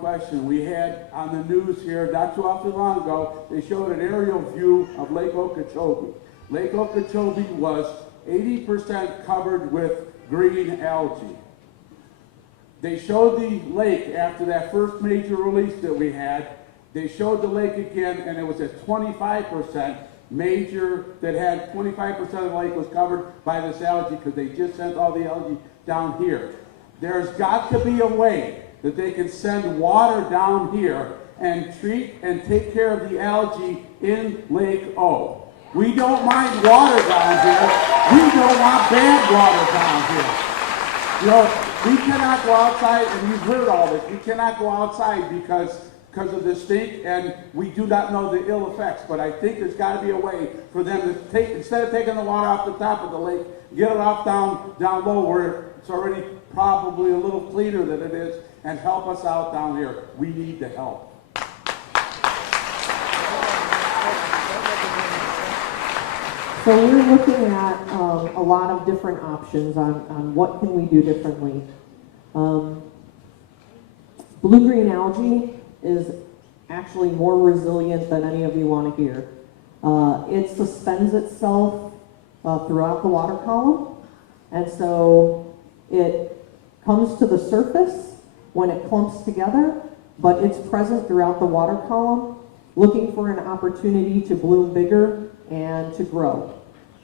question. We had on the news here not too awfully long ago, they showed an aerial view of Lake Okeechobee. Lake Okeechobee was 80% covered with green algae. They showed the lake after that first major release that we had. They showed the lake again, and it was at 25% major, that had 25% of the lake was covered by this algae because they just sent all the algae down here. There's got to be a way that they can send water down here and treat and take care of the algae in Lake O. We don't mind water down here. We don't want bad water down here. You know, we cannot go outside, and you've heard all this, we cannot go outside because of the stink, and we do not know the ill effects. But I think there's got to be a way for them to take, instead of taking the water off the top of the lake, get it off down low where it's already probably a little cleaner than it is, and help us out down here. We need the help. So we're looking at a lot of different options on what can we do differently. Blue-green algae is actually more resilient than any of you want to hear. It suspends itself throughout the water column, and so it comes to the surface when it clumps together, but it's present throughout the water column, looking for an opportunity to bloom bigger and to grow.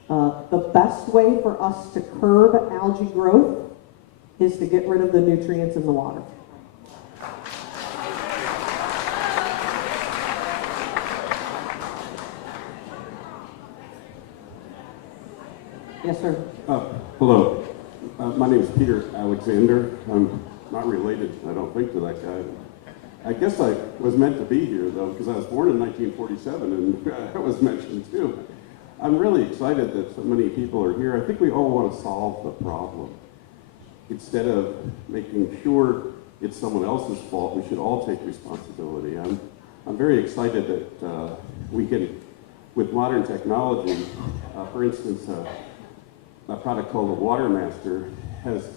The best way for us to curb algae growth is to get rid of the nutrients in the water. Yes, sir. Hello. My name is Peter Alexander. I'm not related, I don't think, to that guy. I guess I was meant to be here, though, because I was born in 1947, and that was mentioned, too. I'm really excited that so many people are here. I think we all want to solve the problem. Instead of making sure it's someone else's fault, we should all take responsibility. I'm very excited that we can, with modern technology, for instance, a product called the Watermaster has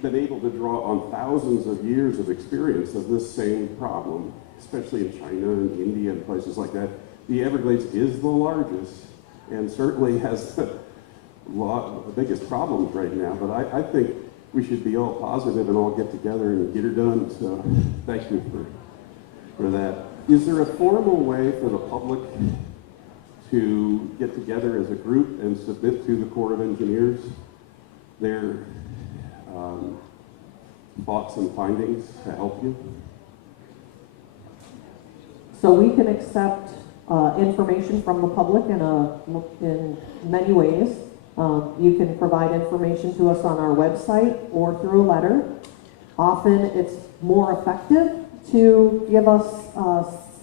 been able to draw on thousands of years of experience of this same problem, especially in China and India and places like that. The Everglades is the largest and certainly has the biggest problems right now, but I think we should be all positive and all get together and get her done, so thank you for that. Is there a formal way for the public to get together as a group and submit to the Corps of Engineers their thoughts and findings to help you? So we can accept information from the public in many ways. You can provide information to us on our website or through a letter. Often it's more effective to give us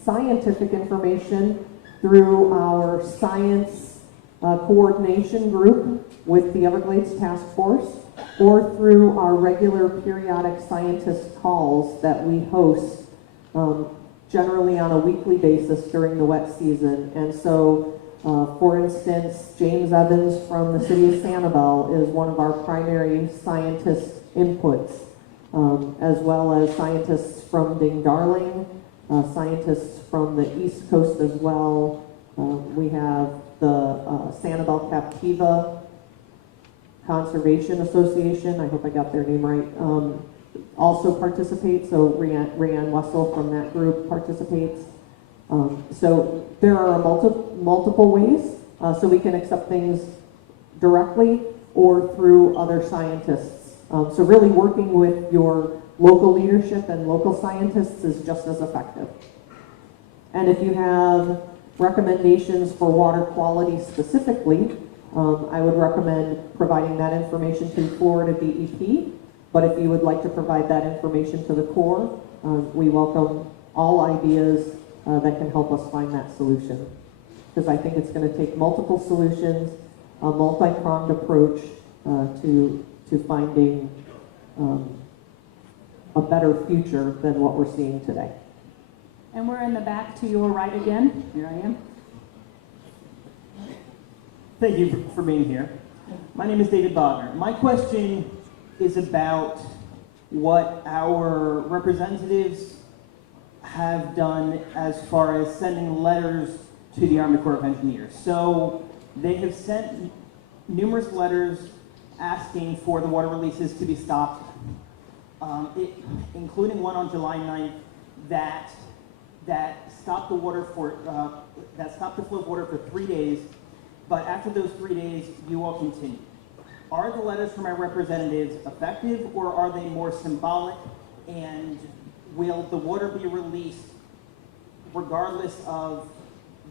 scientific information through our science coordination group with the Everglades Task Force, or through our regular periodic scientist calls that we host generally on a weekly basis during the wet season. And so, for instance, James Evans from the city of Sanibel is one of our primary scientist inputs, as well as scientists from Ding Darling, scientists from the East Coast as well. We have the Sanibel Captiva Conservation Association, I hope I got their name right, also participates. So Rayanne Wessel from that group participates. So there are multiple ways, so we can accept things directly or through other scientists. So really working with your local leadership and local scientists is just as effective. And if you have recommendations for water quality specifically, I would recommend providing that information to Florida DEP. But if you would like to provide that information to the Corps, we welcome all ideas that can help us find that solution. Because I think it's going to take multiple solutions, a multi-pronged approach to finding a better future than what we're seeing today. And we're in the back to your right again. Here I am. Thank you for being here. My name is David Bogner. My question is about what our representatives have done as far as sending letters to the Army Corps of Engineers. So they have sent numerous letters asking for the water releases to be stopped, including one on July 9th that stopped the water for that stopped the flow of water for 3 days. But after those 3 days, you all continue. Are the letters from our representatives effective, or are they more symbolic? And will the water be released regardless of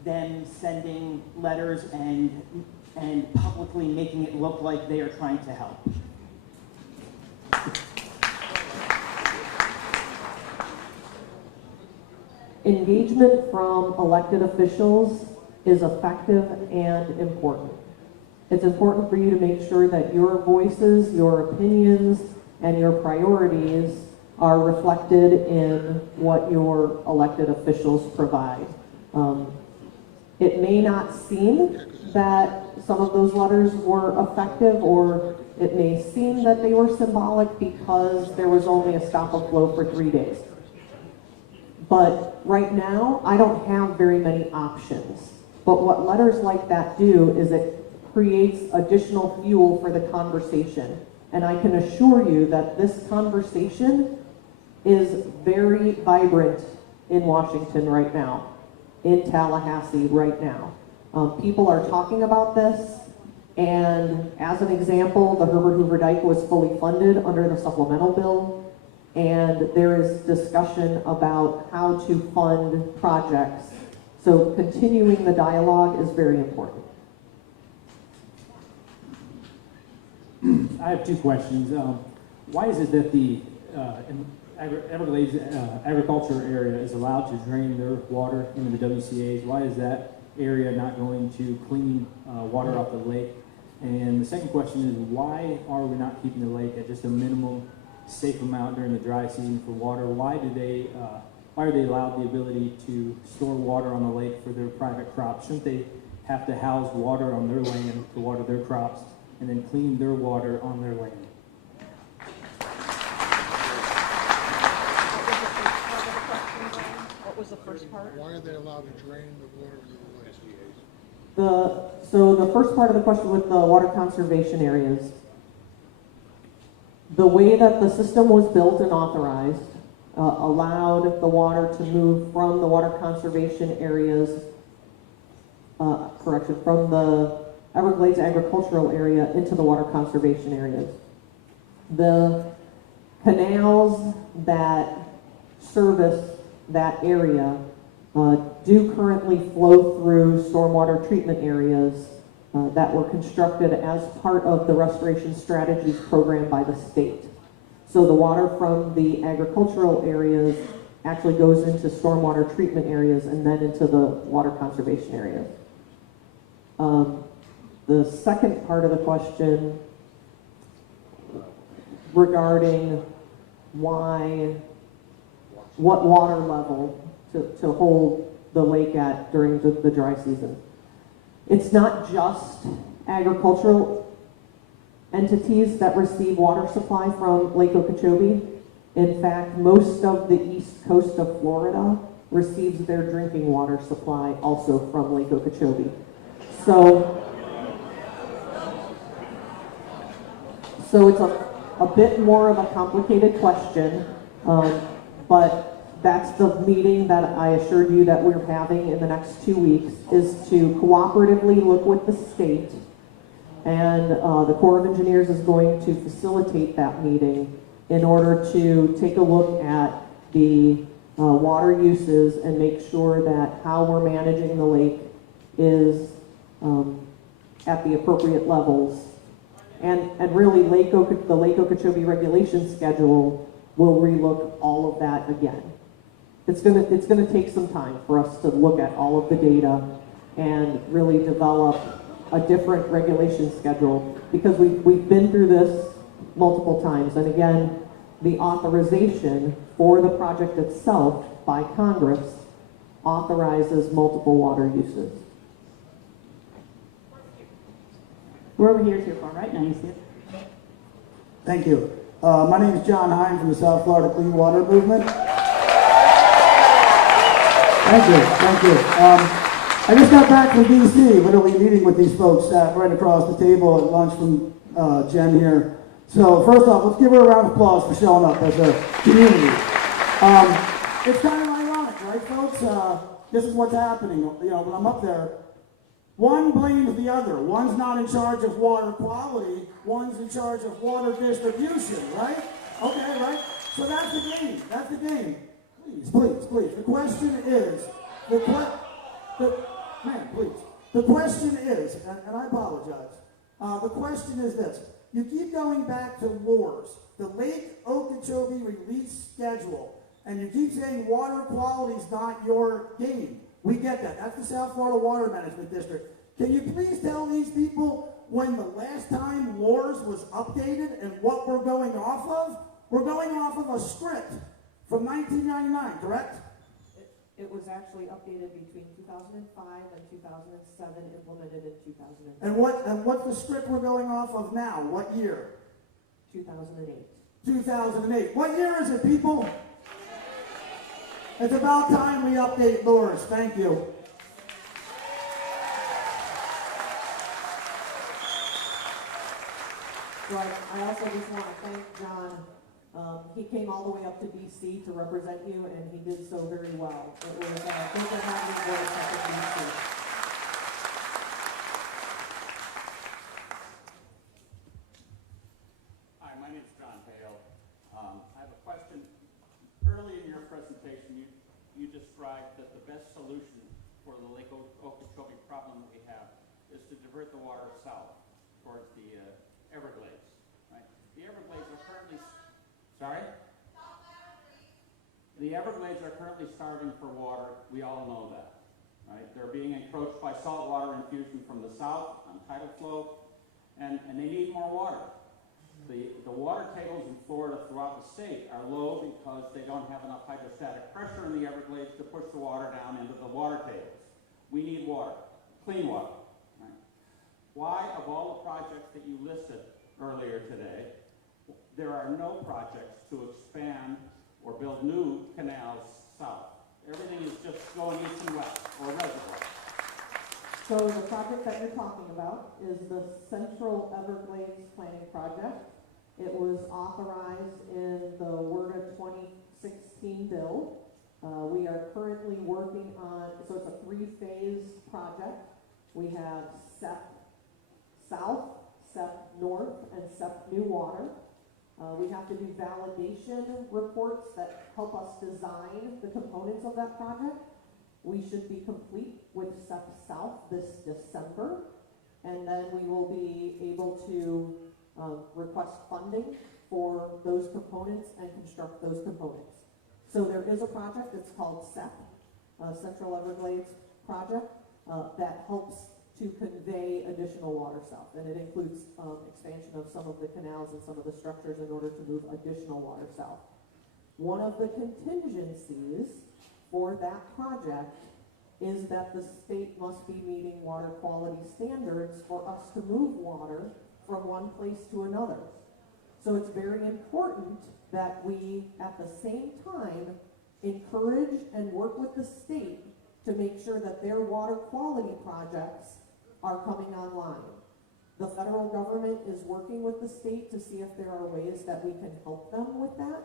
them sending letters and publicly making it look like they are trying to help? Engagement from elected officials is effective and important. It's important for you to make sure that your voices, your opinions, and your priorities are reflected in what your elected officials provide. It may not seem that some of those letters were effective, or it may seem that they were symbolic because there was only a stop of flow for 3 days. But right now, I don't have very many options. But what letters like that do is it creates additional fuel for the conversation. And I can assure you that this conversation is very vibrant in Washington right now, in Tallahassee right now. People are talking about this, and as an example, the Herbert Hoover Dike was fully funded under the supplemental bill, and there is discussion about how to fund projects. So continuing the dialogue is very important. I have two questions. Why is it that the Everglades agriculture area is allowed to drain their water into the WCAs? Why is that area not going to clean water off the lake? And the second question is, why are we not keeping the lake at just a minimum safe amount during the dry season for water? Why are they allowed the ability to store water on the lake for their private crops? Shouldn't they have to house water on their land to water their crops and then clean their water on their land? What was the first part? Why are they allowed to drain the water into the lake? So the first part of the question with the water conservation areas, the way that the system was built and authorized allowed the water to move from the water conservation areas, from the Everglades agricultural area into the water conservation areas. The canals that service that area do currently flow through stormwater treatment areas that were constructed as part of the Restoration Strategies program by the state. So the water from the agricultural areas actually goes into stormwater treatment areas and then into the water conservation areas. The second part of the question regarding what water level to hold the lake at during the dry season. It's not just agricultural entities that receive water supply from Lake Okeechobee. In fact, most of the east coast of Florida receives their drinking water supply also from Lake Okeechobee. So it's a bit more of a complicated question, but that's the meeting that I assured you that we're having in the next 2 weeks, is to cooperatively look with the state, and the Corps of Engineers is going to facilitate that meeting in order to take a look at the water uses and make sure that how we're managing the lake is at the appropriate levels. And really, the Lake Okeechobee regulation schedule will relook all of that again. It's gonna take some time for us to look at all of the data and really develop a different regulation schedule, because we've been through this multiple times. And again, the authorization for the project itself by Congress authorizes multiple water uses. We're over here, tier 4, right? Now you see it. Thank you. My name is John Hine from the South Florida Clean Water Movement. Thank you, thank you. I just got back from DC, literally meeting with these folks right across the table at lunch from Jen here. So first off, let's give her a round of applause for showing up as a community. It's kind of ironic, right, folks? This is what's happening. You know, when I'm up there, one blames the other. One's not in charge of water quality. One's in charge of water distribution, right? Okay, right? So that's the game. That's the game. Please, please, please. The question is, man, please. The question is, and I apologize. The question is this. You keep going back to LORS, the Lake Okeechobee release schedule, and you keep saying water quality is not your game. We get that. That's the South Florida Water Management District. Can you please tell these people when the last time LORS was updated and what we're going off of? We're going off of a script from 1999, correct? It was actually updated between 2005 and 2007, implemented in 2008. And what's the script we're going off of now? What year? 2008. 2008. What year is it, people? It's about time we update LORS. Thank you. So I also just want to thank John. He came all the way up to DC to represent you, and he did so very well. It was good to have you for us up in DC. Hi, my name is John Hale. I have a question. Early in your presentation, you described that the best solution for the Lake Okeechobee problem that we have is to divert the water south towards the Everglades. Right? The Everglades are currently... Sorry? The Everglades are currently starving for water. We all know that. Right? They're being encroached by saltwater infusion from the south on tidal flow, and they need more water. The water tables in Florida throughout the state are low because they don't have enough hydrostatic pressure in the Everglades to push the water down into the water tables. We need water, clean water. Right? Why, of all the projects that you listed earlier today, there are no projects to expand or build new canals south? Everything is just going east and west, or reservoir. So the project that you're talking about is the Central Everglades Planning Project. It was authorized in the WRDA 2016 bill. We are currently working on, so it's a three-phase project. We have SEP South, SEP North, and SEP New Water. We have to do validation reports that help us design the components of that project. We should be complete with SEP South this December, and then we will be able to request funding for those components and construct those components. So there is a project, it's called SEP, Central Everglades Project, that helps to convey additional water south, and it includes expansion of some of the canals and some of the structures in order to move additional water south. One of the contingencies for that project is that the state must be meeting water quality standards for us to move water from one place to another. So it's very important that we, at the same time, encourage and work with the state to make sure that their water quality projects are coming online. The federal government is working with the state to see if there are ways that we can help them with that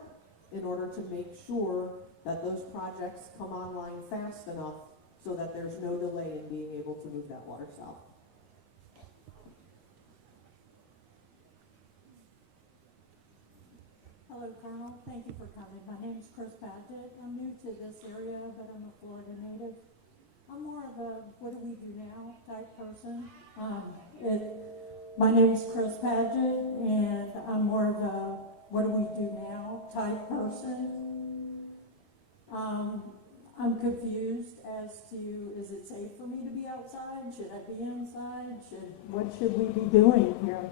in order to make sure that those projects come online fast enough so that there's no delay in being able to move that water south. Hello, Colonel. Thank you for coming. My name is Chris Padgett. I'm new to this area, but I'm a Florida native. I'm more of a what do we do now type person. My name is Chris Padgett, and I'm more of a what do we do now type person. I'm confused as to, is it safe for me to be outside? Should I be inside? What should we be doing here?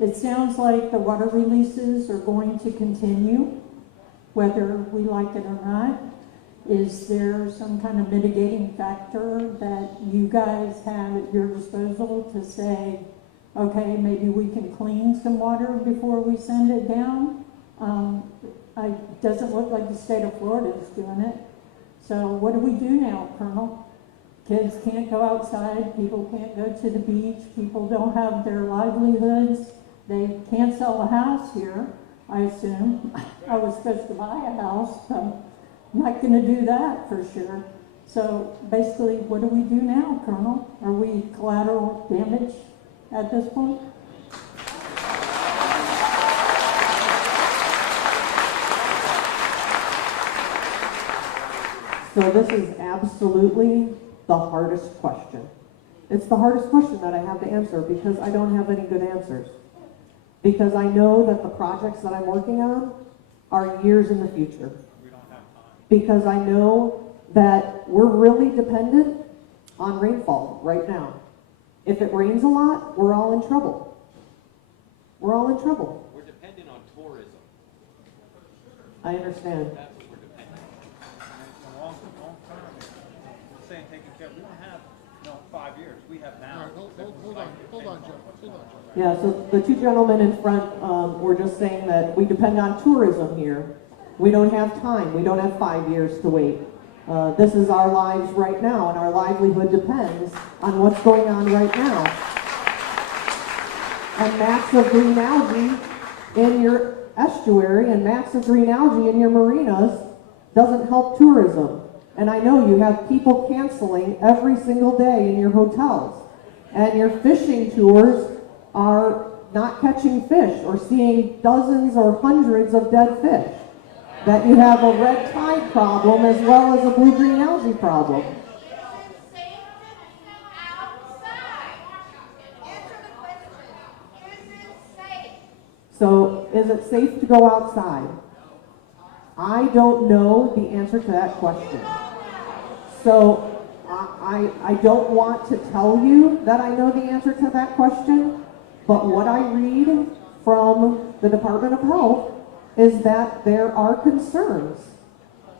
It sounds like the water releases are going to continue, whether we like it or not. Is there some kind of mitigating factor that you guys have at your disposal to say, Okay, maybe we can clean some water before we send it down. Doesn't look like the state of Florida is doing it. So what do we do now, Colonel? Kids can't go outside, people can't go to the beach, people don't have their livelihoods. They can't sell a house here, I assume. I was supposed to buy a house, so I'm not gonna do that for sure. So basically, what do we do now, Colonel? Are we collateral damage at this point? So this is absolutely the hardest question. It's the hardest question that I have to answer because I don't have any good answers. Because I know that the projects that I'm working on are years in the future. We don't have time. Because I know that we're really dependent on rainfall right now. If it rains a lot, we're all in trouble. We're all in trouble. We're dependent on tourism. I understand. That's what we're dependent on. And it's a long term. We're saying taking care. We don't have 5 years. We have All now. right, hold on, Joe. Hold on, Joe. Yeah, so the two gentlemen in front were just saying that we depend on tourism here. We don't have time. We don't have 5 years to wait. This is our lives right now, and our livelihood depends on what's going on right now. And mats of green algae in your estuary and mats of green algae in your marinas doesn't help tourism. And I know you have people canceling every single day in your hotels, and your fishing tours are not catching fish or seeing dozens or hundreds of dead fish. That you have a red tide problem as well as a blue-green algae problem. So, is it safe to go outside? I don't know the answer to that question. So, I don't want to tell you that I know the answer to that question, but what I read from the Department of Health is that there are concerns,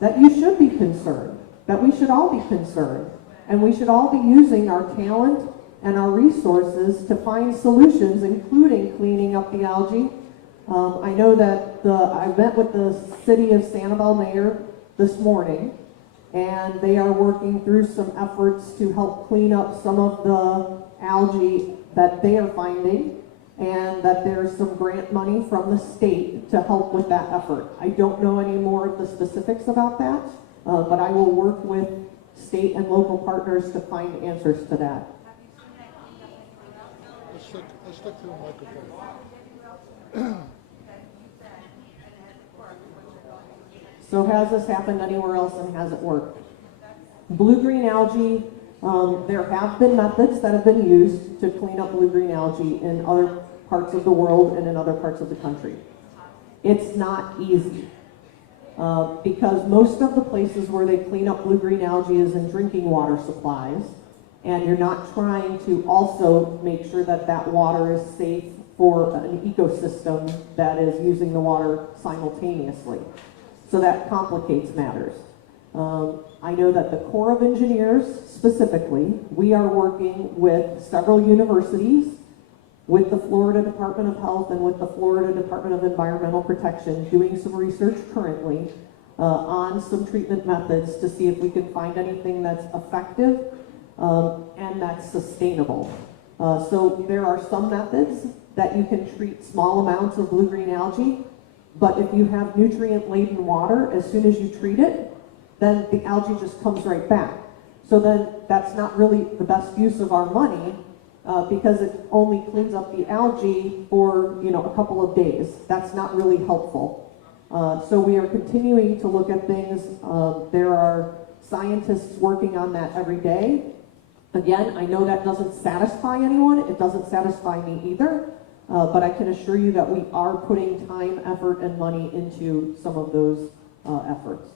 that you should be concerned, that we should all be concerned, and we should all be using our talent and our resources to find solutions, including cleaning up the algae. I know that I met with the City of Sanibel mayor this morning, and they are working through some efforts to help clean up some of the algae that they are finding, and that there's some grant money from the state to help with that effort. I don't know any more of the specifics about that, but I will work with state and local partners to find answers to that. Let's stick to the microphone. So has this happened anywhere else and has it worked? Blue-green algae, there have been methods that have been used to clean up blue-green algae in other parts of the world and in other parts of the country. It's not easy because most of the places where they clean up blue-green algae is in drinking water supplies, and you're not trying to also make sure that that water is safe for an ecosystem that is using the water simultaneously. So that complicates matters. I know that the Corps of Engineers specifically, we are working with several universities, with the Florida Department of Health and with the Florida Department of Environmental Protection, doing some research currently on some treatment methods to see if we can find anything that's effective and that's sustainable. So there are some methods that you can treat small amounts of blue-green algae, but if you have nutrient-laden water, as soon as you treat it, then the algae just comes right back. So then that's not really the best use of our money because it only cleans up the algae for a couple of days. That's not really helpful. So we are continuing to look at things. There are scientists working on that every day. Again, I know that doesn't satisfy anyone. It doesn't satisfy me either. But I can assure you that we are putting time, effort, and money into some of those efforts.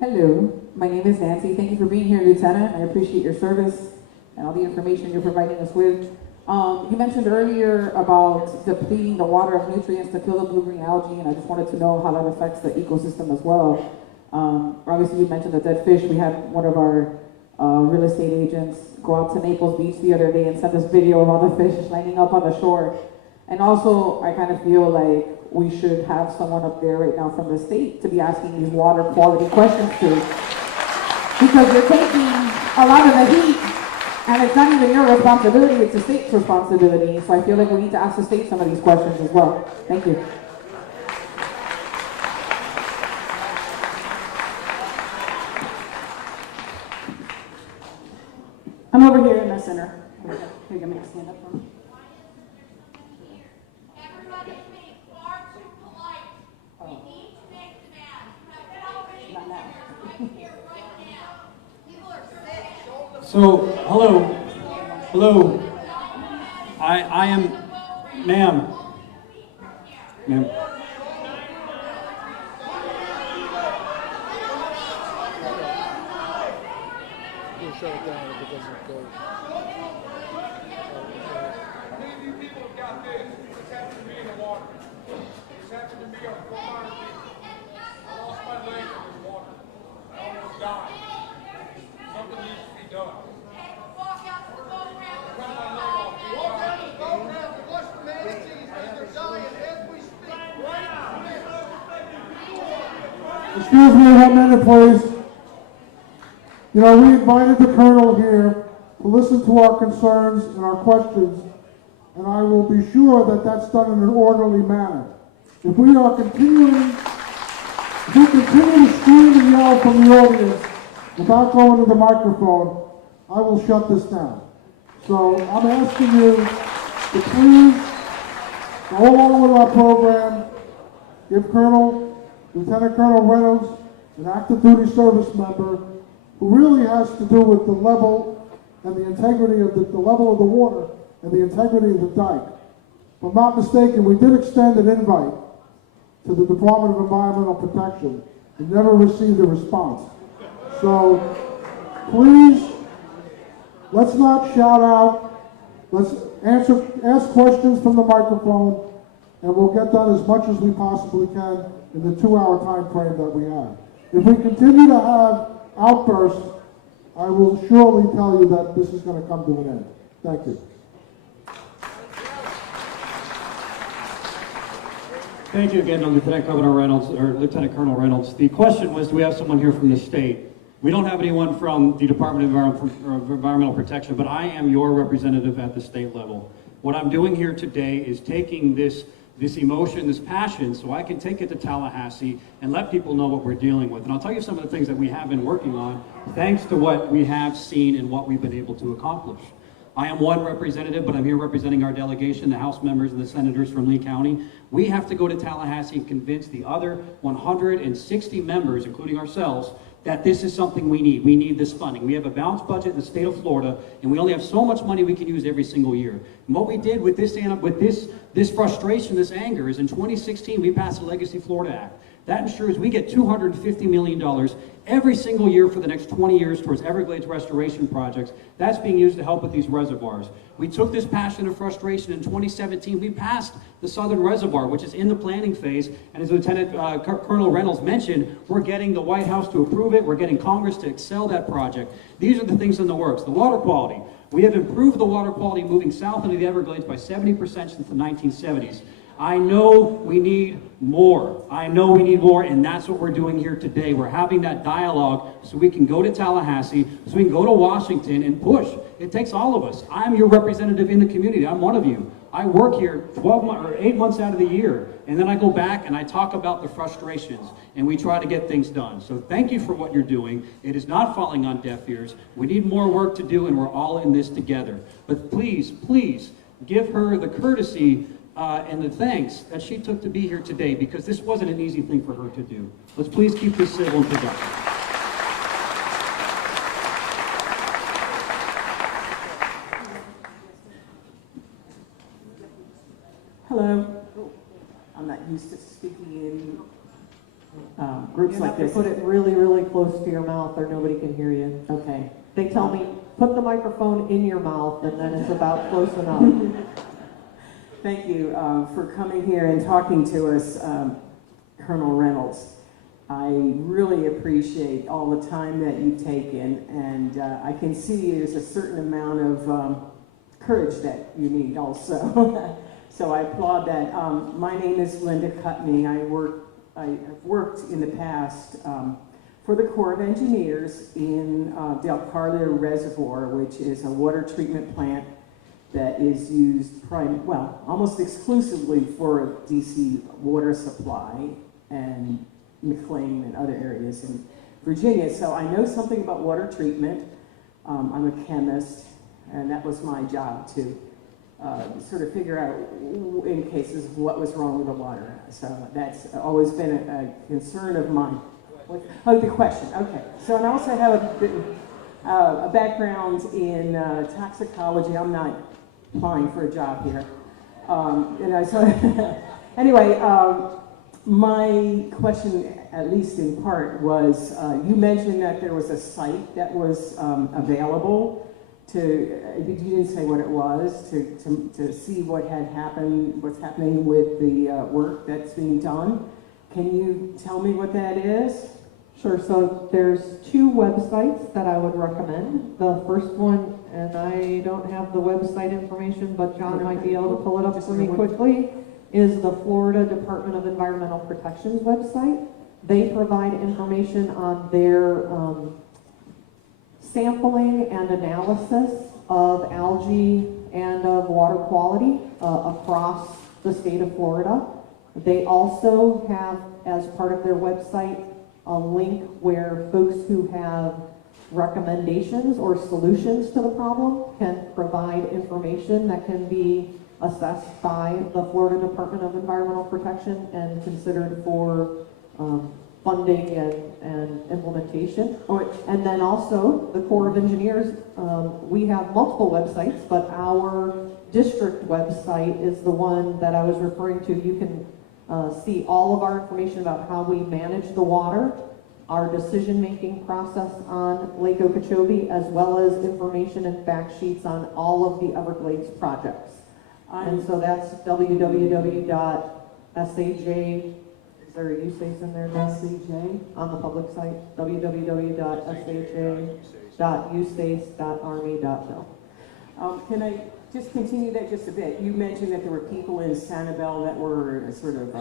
Hello, my name is Nancy. Thank you for being here, Lieutenant. I appreciate your service and all the information you're providing us with. You mentioned earlier about depleting the water of nutrients to kill the blue-green algae, and I just wanted to know how that affects the ecosystem as well. Obviously, you mentioned the dead fish. We had one of our real estate agents go out to Naples Beach the other day and sent us video of all the fish lining up on the shore. And also, I kind of feel like we should have someone up there right now from the state to be asking these water quality questions to. Because you're taking a lot of the heat, and it's not even your responsibility, it's the state's responsibility. So I feel like we need to ask the state some of these questions as well. Thank you. I'm over here in the center. Here you go, make a stand up for me. Everybody's being far too polite. We need to make demands. You have television right here, right now. People are sick. So, hello. I am, ma'am. We'll shut it down if it doesn't go. Many people have got this. This happened to me in the water. This happened to me on 400 feet. I lost my leg in this water. I almost died. Something needs to be done. Walk out to the boat ramp. Cut my leg off. Walk out to the boat ramp and watch the manatees as they're dying as we speak. Right now. Excuse me 1 minute, please. You know, we invited the Colonel here to listen to our concerns and our questions, and I will be sure that that's done in an orderly manner. If we continue to scream and yell from the audience without going to the microphone, I will shut this down. So I'm asking you to please go along with our program, give Lieutenant Colonel Reynolds, an active duty service member, who really has to do with the level and the integrity of the level of the water and the integrity of the dike. If I'm not mistaken, we did extend an invite to the Department of Environmental Protection and never received a response. So please, let's not shout out. Let's ask questions from the microphone, and we'll get done as much as we possibly can in the 2-hour time frame that we have. If we continue to have outbursts, I will surely tell you that this is going to come to an end. Thank you. Thank you again to Lieutenant Colonel Reynolds. The question was, do we have someone here from the state? We don't have anyone from the Department of Environmental Protection, but I am your representative at the state level. What I'm doing here today is taking this emotion, this passion, so I can take it to Tallahassee and let people know what we're dealing with. And I'll tell you some of the things that we have been working on, thanks to what we have seen and what we've been able to accomplish. I am one representative, but I'm here representing our delegation, the House members and the senators from Lee County. We have to go to Tallahassee and convince the other 160 members, including ourselves, that this is something we need. We need this funding. We have a balanced budget in the state of Florida, and we only have so much money we can use every single year. And what we did with this frustration, this anger, is in 2016 we passed the Legacy Florida Act. That ensures we get $250 million every single year for the next 20 years towards Everglades restoration projects. That's being used to help with these reservoirs. We took this passion and frustration in 2017. We passed the Southern Reservoir, which is in the planning phase. And as Lieutenant Colonel Reynolds mentioned, we're getting the White House to approve it. We're getting Congress to excel that project. These are the things in the works. The water quality. We have improved the water quality moving south into the Everglades by 70% since the 1970s. I know we need more. And that's what we're doing here today. We're having that dialogue so we can go to Tallahassee, so we can go to Washington and push. It takes all of us. I'm your representative in the community. I'm one of you. I work here 8 months out of the year, and then I go back and I talk about the frustrations, and we try to get things done. So thank you for what you're doing. It is not falling on deaf ears. We need more work to do, and we're all in this together. But please, please, give her the courtesy and the thanks that she took to be here today, because this wasn't an easy thing for her to do. Let's please keep this civil and productive. Hello. I'm not used to speaking in groups like this. Put it really, really close to your mouth or nobody can hear you. Okay. They tell me, put the microphone in your mouth and then it's about close enough. Thank you for coming here and talking to us, Colonel Reynolds. I really appreciate all the time that you've taken, and I can see there's a certain amount of courage that you need also. So I applaud that. My name is Linda Cutney. I have worked in the past for the Corps of Engineers in Del Carlo Reservoir, which is a water treatment plant that is used almost exclusively for DC water supply and McLean and other areas in Virginia. So I know something about water treatment. I'm a chemist, and that was my job to sort of figure out in cases what was wrong with the water. So that's always been a concern of mine. Oh, the question. Okay. So, and I also have a background in toxicology. I'm not applying for a job here. Anyway, my question, at least in part, was you mentioned that there was a site that was available to, you didn't say what it was, to see what had happened, what's happening with the work that's being done. Can you tell me what that is? Sure, so there's two websites that I would recommend. The first one, and I don't have the website information, but John might be able to pull it up for me quickly, is the Florida Department of Environmental Protection's website. They provide information on their sampling and analysis of algae and of water quality across the state of Florida. They also have, as part of their website, a link where folks who have recommendations or solutions to the problem can provide information that can be assessed by the Florida Department of Environmental Protection and considered for funding and implementation. And then also the Corps of Engineers, we have multiple websites, but our district website is the one that I was referring to. You can see all of our information about how we manage the water, our decision-making process on Lake Okeechobee, as well as information and fact sheets on all of the Everglades projects. And so that's www.saj, is there a USACE in there? SAJ? On the public site, www.saj.usace.army.mil. Can I just continue that just a bit? You mentioned that there were people in Sanibel that were sort of,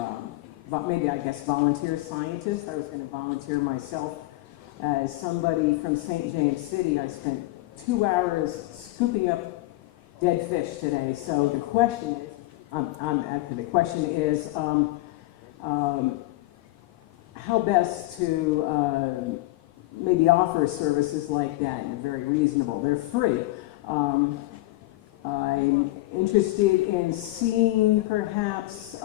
maybe I guess volunteer scientists. I was going to volunteer myself as somebody from St. James City. I spent 2 hours scooping up dead fish today. So the question is, how best to maybe offer services like that. They're very reasonable. They're free. I'm interested in seeing perhaps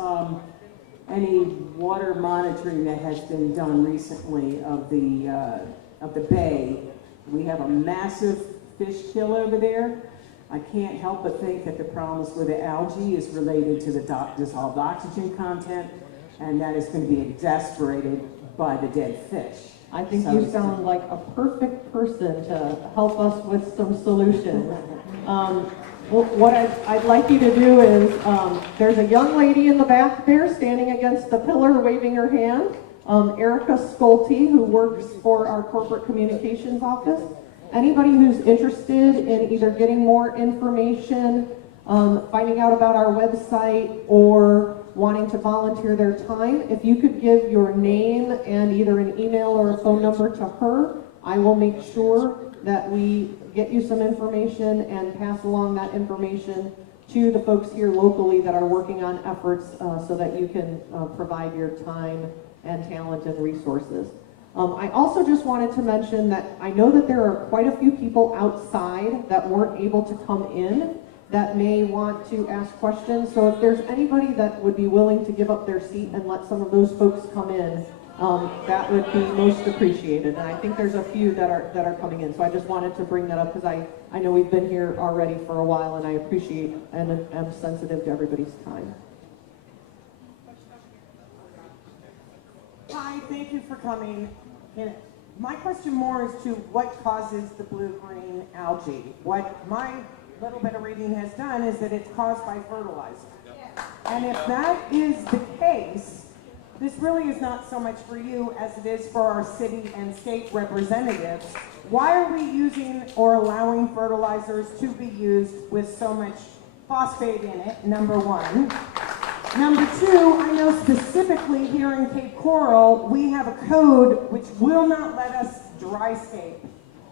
any water monitoring that has been done recently of the bay. We have a massive fish kill over there. I can't help but think that the problems with the algae is related to the dissolved oxygen content, and that is going to be exacerbated by the dead fish. I think you sound like a perfect person to help us with some solutions. What I'd like you to do is, there's a young lady in the back there standing against the pillar waving her hand, Erica Schulte, who works for our corporate communications office. Anybody who's interested in either getting more information, finding out about our website, or wanting to volunteer their time, if you could give your name and either an email or a phone number to her, I will make sure that we get you some information and pass along that information to the folks here locally that are working on efforts so that you can provide your time and talent and resources. I also just wanted to mention that I know that there are quite a few people outside that weren't able to come in that may want to ask questions. So if there's anybody that would be willing to give up their seat and let some of those folks come in, that would be most appreciated. And I think there's a few that are coming in. So I just wanted to bring that up because I know we've been here already for a while, and I appreciate and am sensitive to everybody's time. Hi, thank you for coming. My question more is to what causes the blue-green algae. What my little bit of reading has done is that it's caused by fertilizer. And if that is the case, this really is not so much for you as it is for our city and state representatives. Why are we using or allowing fertilizers to be used with so much phosphate in it, number one? Number two, I know specifically here in Cape Coral, we have a code which will not let us dryscape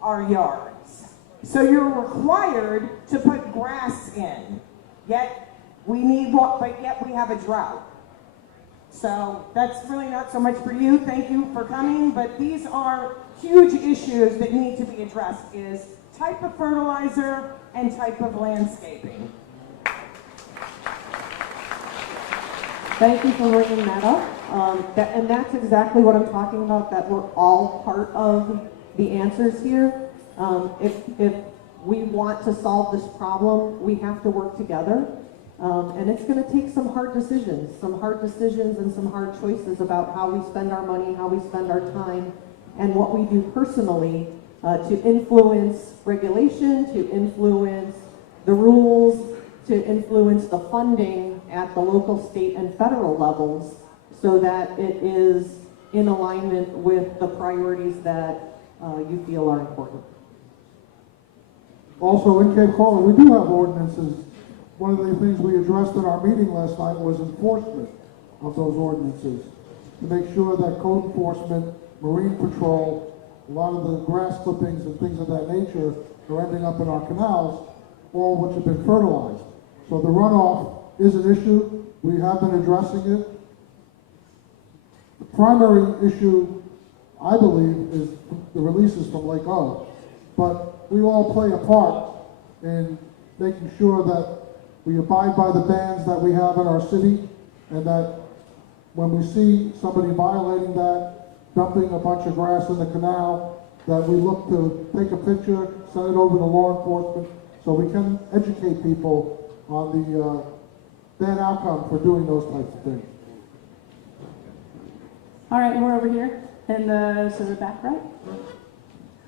our yards. So you're required to put grass in, yet we need but yet we have a drought. So that's really not so much for you. Thank you for coming, but these are huge issues that need to be addressed, is type of fertilizer and type of landscaping. Thank you for bringing that up. And that's exactly what I'm talking about, that we're all part of the answers here. If we want to solve this problem, we have to work together. And it's going to take some hard decisions and some hard choices about how we spend our money, how we spend our time, and what we do personally to influence regulation, to influence the rules, to influence the funding at the local, state, and federal levels so that it is in alignment with the priorities that you feel are important. Also, in Cape Coral, we do have ordinances. One of the things we addressed in our meeting last night was enforcement of those ordinances, to make sure that code enforcement, marine patrol, a lot of the grass clippings and things of that nature are ending up in our canals, all which have been fertilized. So the runoff is an issue. We have been addressing it. The primary issue, I believe, is the releases from Lake O. But we all play a part in making sure that we abide by the bans that we have in our city, and that when we see somebody violating that, dumping a bunch of grass in the canal, that we look to take a picture, send it over to law enforcement, so we can educate people on the bad outcome for doing those types of things. All right, we're over here in the back right.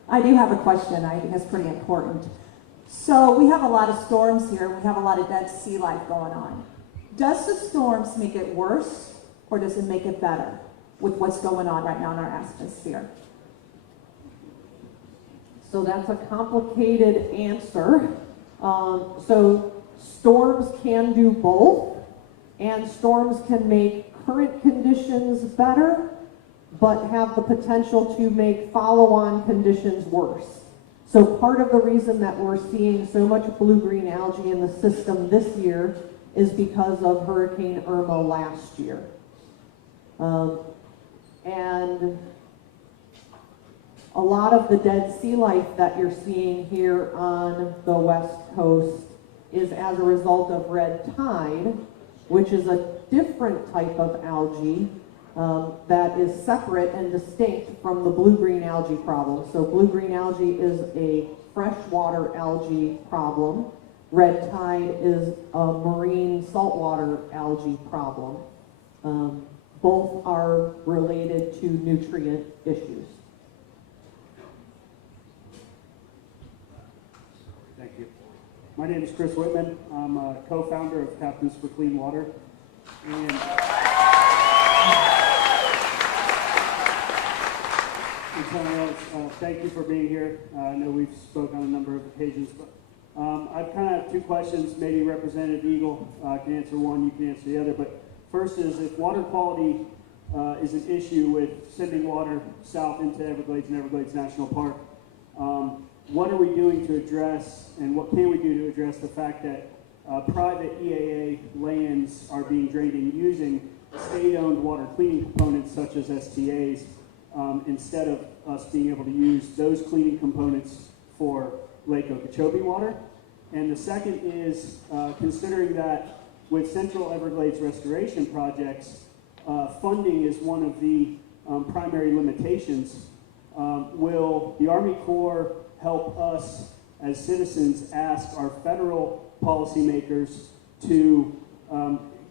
I do have a question. I think it's pretty important. So we have a lot of storms here. We have a lot of dead sea life going on. Does the storms make it worse, or does it make it better with what's going on right now in our atmosphere? So that's a complicated answer. So storms can do both, and storms can make current conditions better, but have the potential to make follow-on conditions worse. So part of the reason that we're seeing so much blue-green algae in the system this year is because of Hurricane Irma last year. And a lot of the dead sea life that you're seeing here on the West Coast is as a result of red tide, which is a different type of algae that is separate and distinct from the blue-green algae problem. So blue-green algae is a freshwater algae problem. Red tide is a marine saltwater algae problem. Both are related to nutrient issues. Thank you. My name is Chris Whitman. I'm a co-founder of Captains for Clean Water. And thank you for being here. I know we've spoken on a number of occasions, but I've kind of have two questions. Maybe Representative Eagle can answer one, you can answer the other. But first is, if water quality is an issue with sending water south into Everglades and Everglades National Park, what are we doing to address, and what can we do to address the fact that private EAA lands are being drained and using state-owned water cleaning components such as STAs instead of us being able to use those cleaning components for Lake Okeechobee water? And the second is considering that with Central Everglades restoration projects, funding is one of the primary limitations. Will the Army Corps help us as citizens ask our federal policymakers to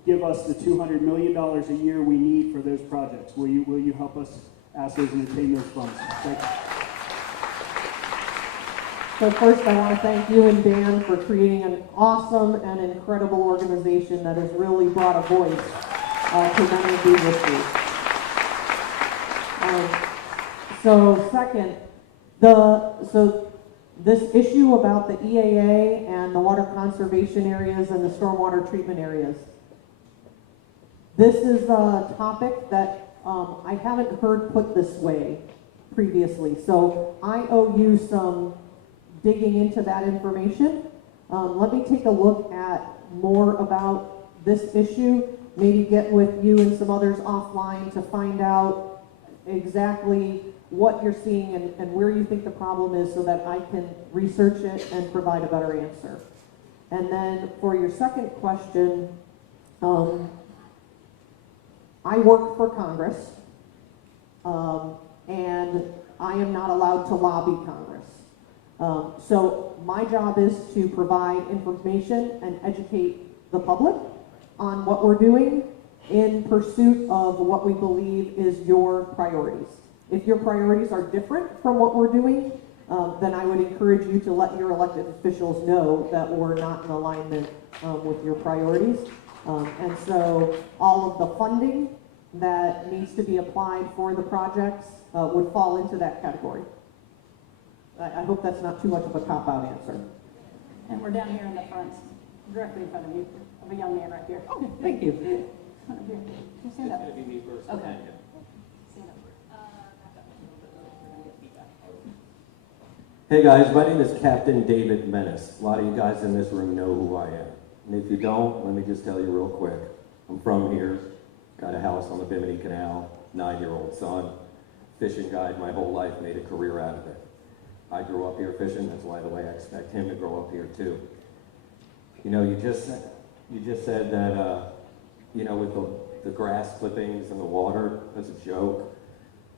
give us the $200 million a year we need for those projects? Will you help us ask those and obtain those funds? Thank you. So first, I want to thank you and Dan for creating an awesome and incredible organization that has really brought a voice to many of these issues. So second, so this issue about the EAA and the water conservation areas and the stormwater treatment areas, this is a topic that I haven't heard put this way previously. So I owe you some digging into that information. Let me take a look at more about this issue, maybe get with you and some others offline to find out exactly what you're seeing and where you think the problem is so that I can research it and provide a better answer. And then for your second question, I work for Congress, and I am not allowed to lobby Congress. So my job is to provide information and educate the public on what we're doing in pursuit of what we believe is your priorities. If your priorities are different from what we're doing, then I would encourage you to let your elected officials know that we're not in alignment with your priorities. And so all of the funding that needs to be applied for the projects would fall into that category. I hope that's not too much of a cop-out answer. And we're down here in the front, directly in front of you, of a young man right here. Oh, thank you. Come up here. Can you stand up? It's gonna be me first. Okay. Stand Hey guys, my name is Captain David Menace. A lot of you guys in this room know who I am. And if you don't, let me just tell you real quick. I'm from here, got a house on the Bimini Canal, 9-year-old son, fishing guide my whole life, made a career out of it. I grew up here fishing, that's why the way I expect him to grow up here too. You know, you just said that, you know, with the grass clippings and the water, that's a joke.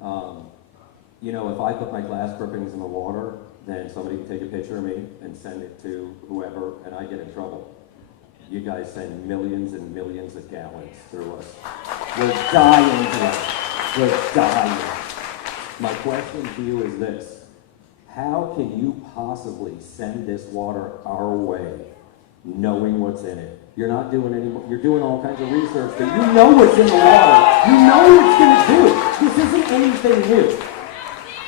You know, if I put my glass clippings in the water, then somebody can take a picture of me and send it to whoever, and I get in trouble. You guys send millions and millions of gallons through us. We're dying here. We're dying. My question to you is this. How can you possibly send this water our way knowing what's in it? You're not doing any, you're doing all kinds of research, but you know what's in the water. You know what it's going to do. This isn't anything new.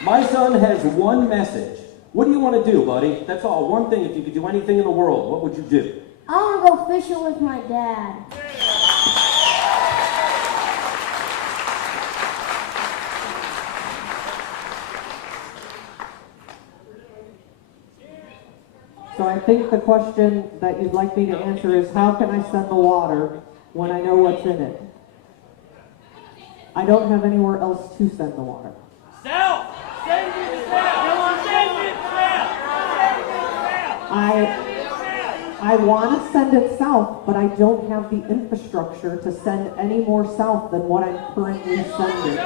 My son has one message. What do you want to do, buddy? That's all. One thing. If you could do anything in the world, what would you do? I want to go fishing with my dad. So I think the question that you'd like me to answer is, how can I send the water when I know what's in it? I don't have anywhere else to send the water. South! Send it south! Come on, send it south! I want to send it south, but I don't have the infrastructure to send any more south than what I'm currently sending.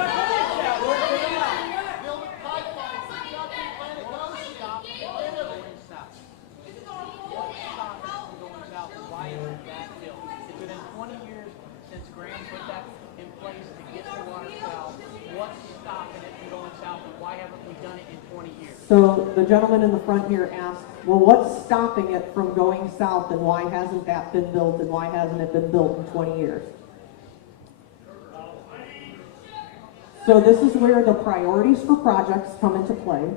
So the gentleman in the front here asked, well, what's stopping it from going south, and why hasn't that been built, and why hasn't it been built in 20 years? So this is where the priorities for projects come into play,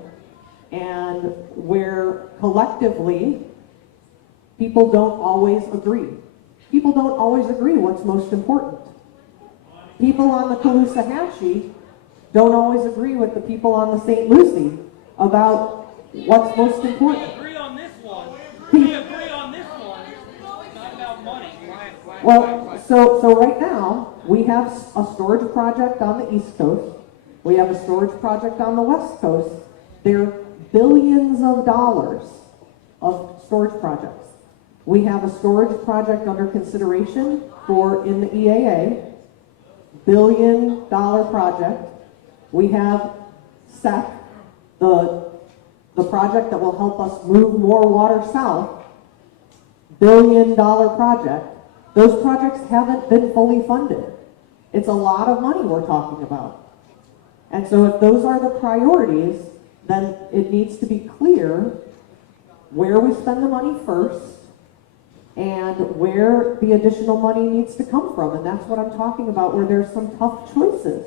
and where collectively people don't always agree. People don't always agree what's most important. People on the Caloosahatchee don't always agree with the people on the St. Lucie about what's most important. We agree on this one. We agree on this one. It's not about money. Well, so right now, we have a storage project on the East Coast. We have a storage project on the West Coast. There are billions of dollars of storage projects. We have a storage project under consideration in the EAA, $1 billion project. We have SEC, the project that will help us move more water south, $1 billion project. Those projects haven't been fully funded. It's a lot of money we're talking about. And so if those are the priorities, then it needs to be clear where we spend the money first and where the additional money needs to come from. And that's what I'm talking about, where there's some tough choices.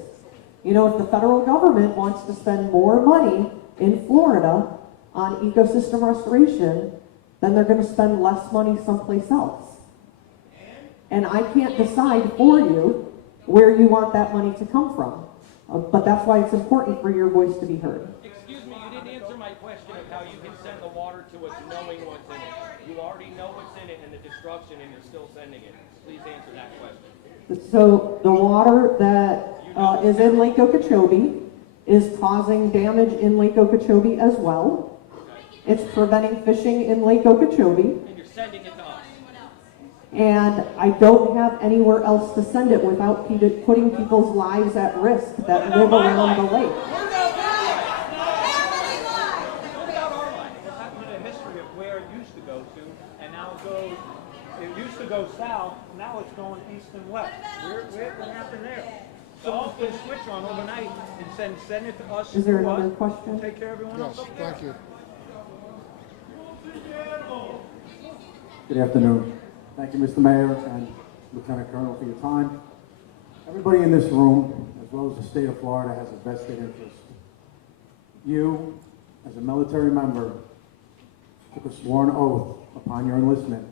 You know, if the federal government wants to spend more money in Florida on ecosystem restoration, then they're going to spend less money someplace else. And I can't decide for you where you want that money to come from. But that's why it's important for your voice to be heard. Excuse me, you didn't answer my question of how you can send the water to us knowing what's in it. You already know what's in it and the destruction, and you're still sending it. Please answer that question. So the water that is in Lake Okeechobee is causing damage in Lake Okeechobee as well. It's preventing fishing in Lake Okeechobee. And you're sending it to us. And I don't have anywhere else to send it without putting people's lives at risk that live around the lake. It used to go south, now it's going east and west. What happened there? Someone's going to switch on overnight and send it to us. Is there another question? Take care of everyone else. Thank you. Good afternoon. Thank you, Mr. Mayor and Lieutenant Colonel, for your time. Everybody in this room, as well as the state of Florida, has a vested interest. You, as a military member, took a sworn oath upon your enlistment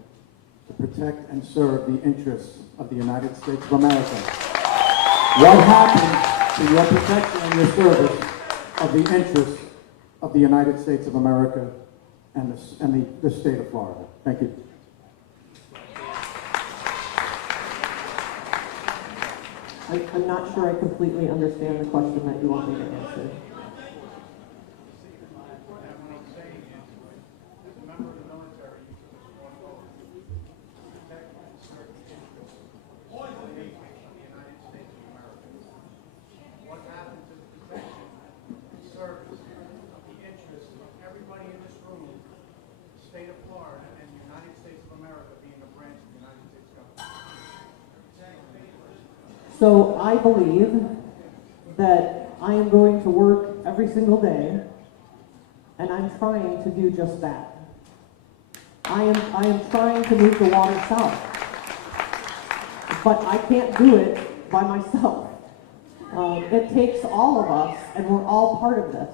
to protect and serve the interests of the United States of America. What happened to your protection and your service of the interests of the United States of America and the state of Florida? Thank you. I'm not sure I completely understand the question that you want me to answer. So I believe that I am going to work every single day, and I'm trying to do just that. I am trying to move the water south, but I can't do it by myself. It takes all of us, and we're all part of this.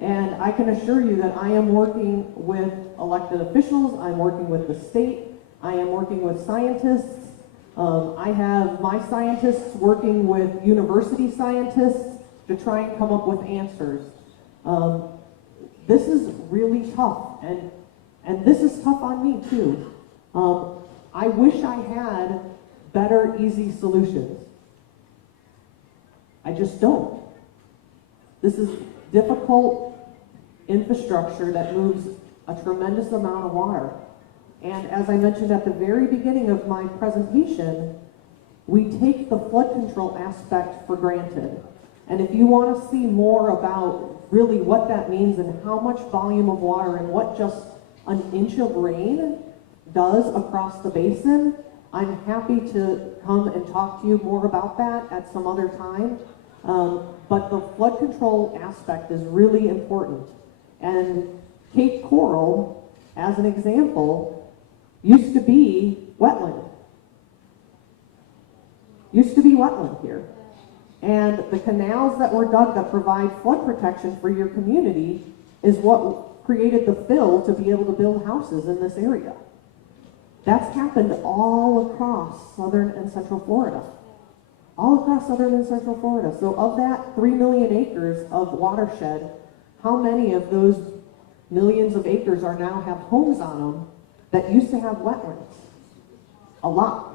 And I can assure you that I am working with elected officials, I'm working with the state, I am working with scientists. I have my scientists working with university scientists to try and come up with answers. This is really tough, and this is tough on me too. I wish I had better, easy solutions. I just don't. This is difficult infrastructure that moves a tremendous amount of water. And as I mentioned at the very beginning of my presentation, we take the flood control aspect for granted. And if you want to see more about really what that means and how much volume of water and what just an inch of rain does across the basin, I'm happy to come and talk to you more about that at some other time. But the flood control aspect is really important. And Cape Coral, as an example, used to be wetland. Used to be wetland here. And the canals that were dug that provide flood protection for your community is what created the fill to be able to build houses in this area. That's happened all across southern and central Florida. All across southern and central Florida. So of that 3 million acres of watershed, how many of those millions of acres are now have homes on them that used to have wetlands? A lot.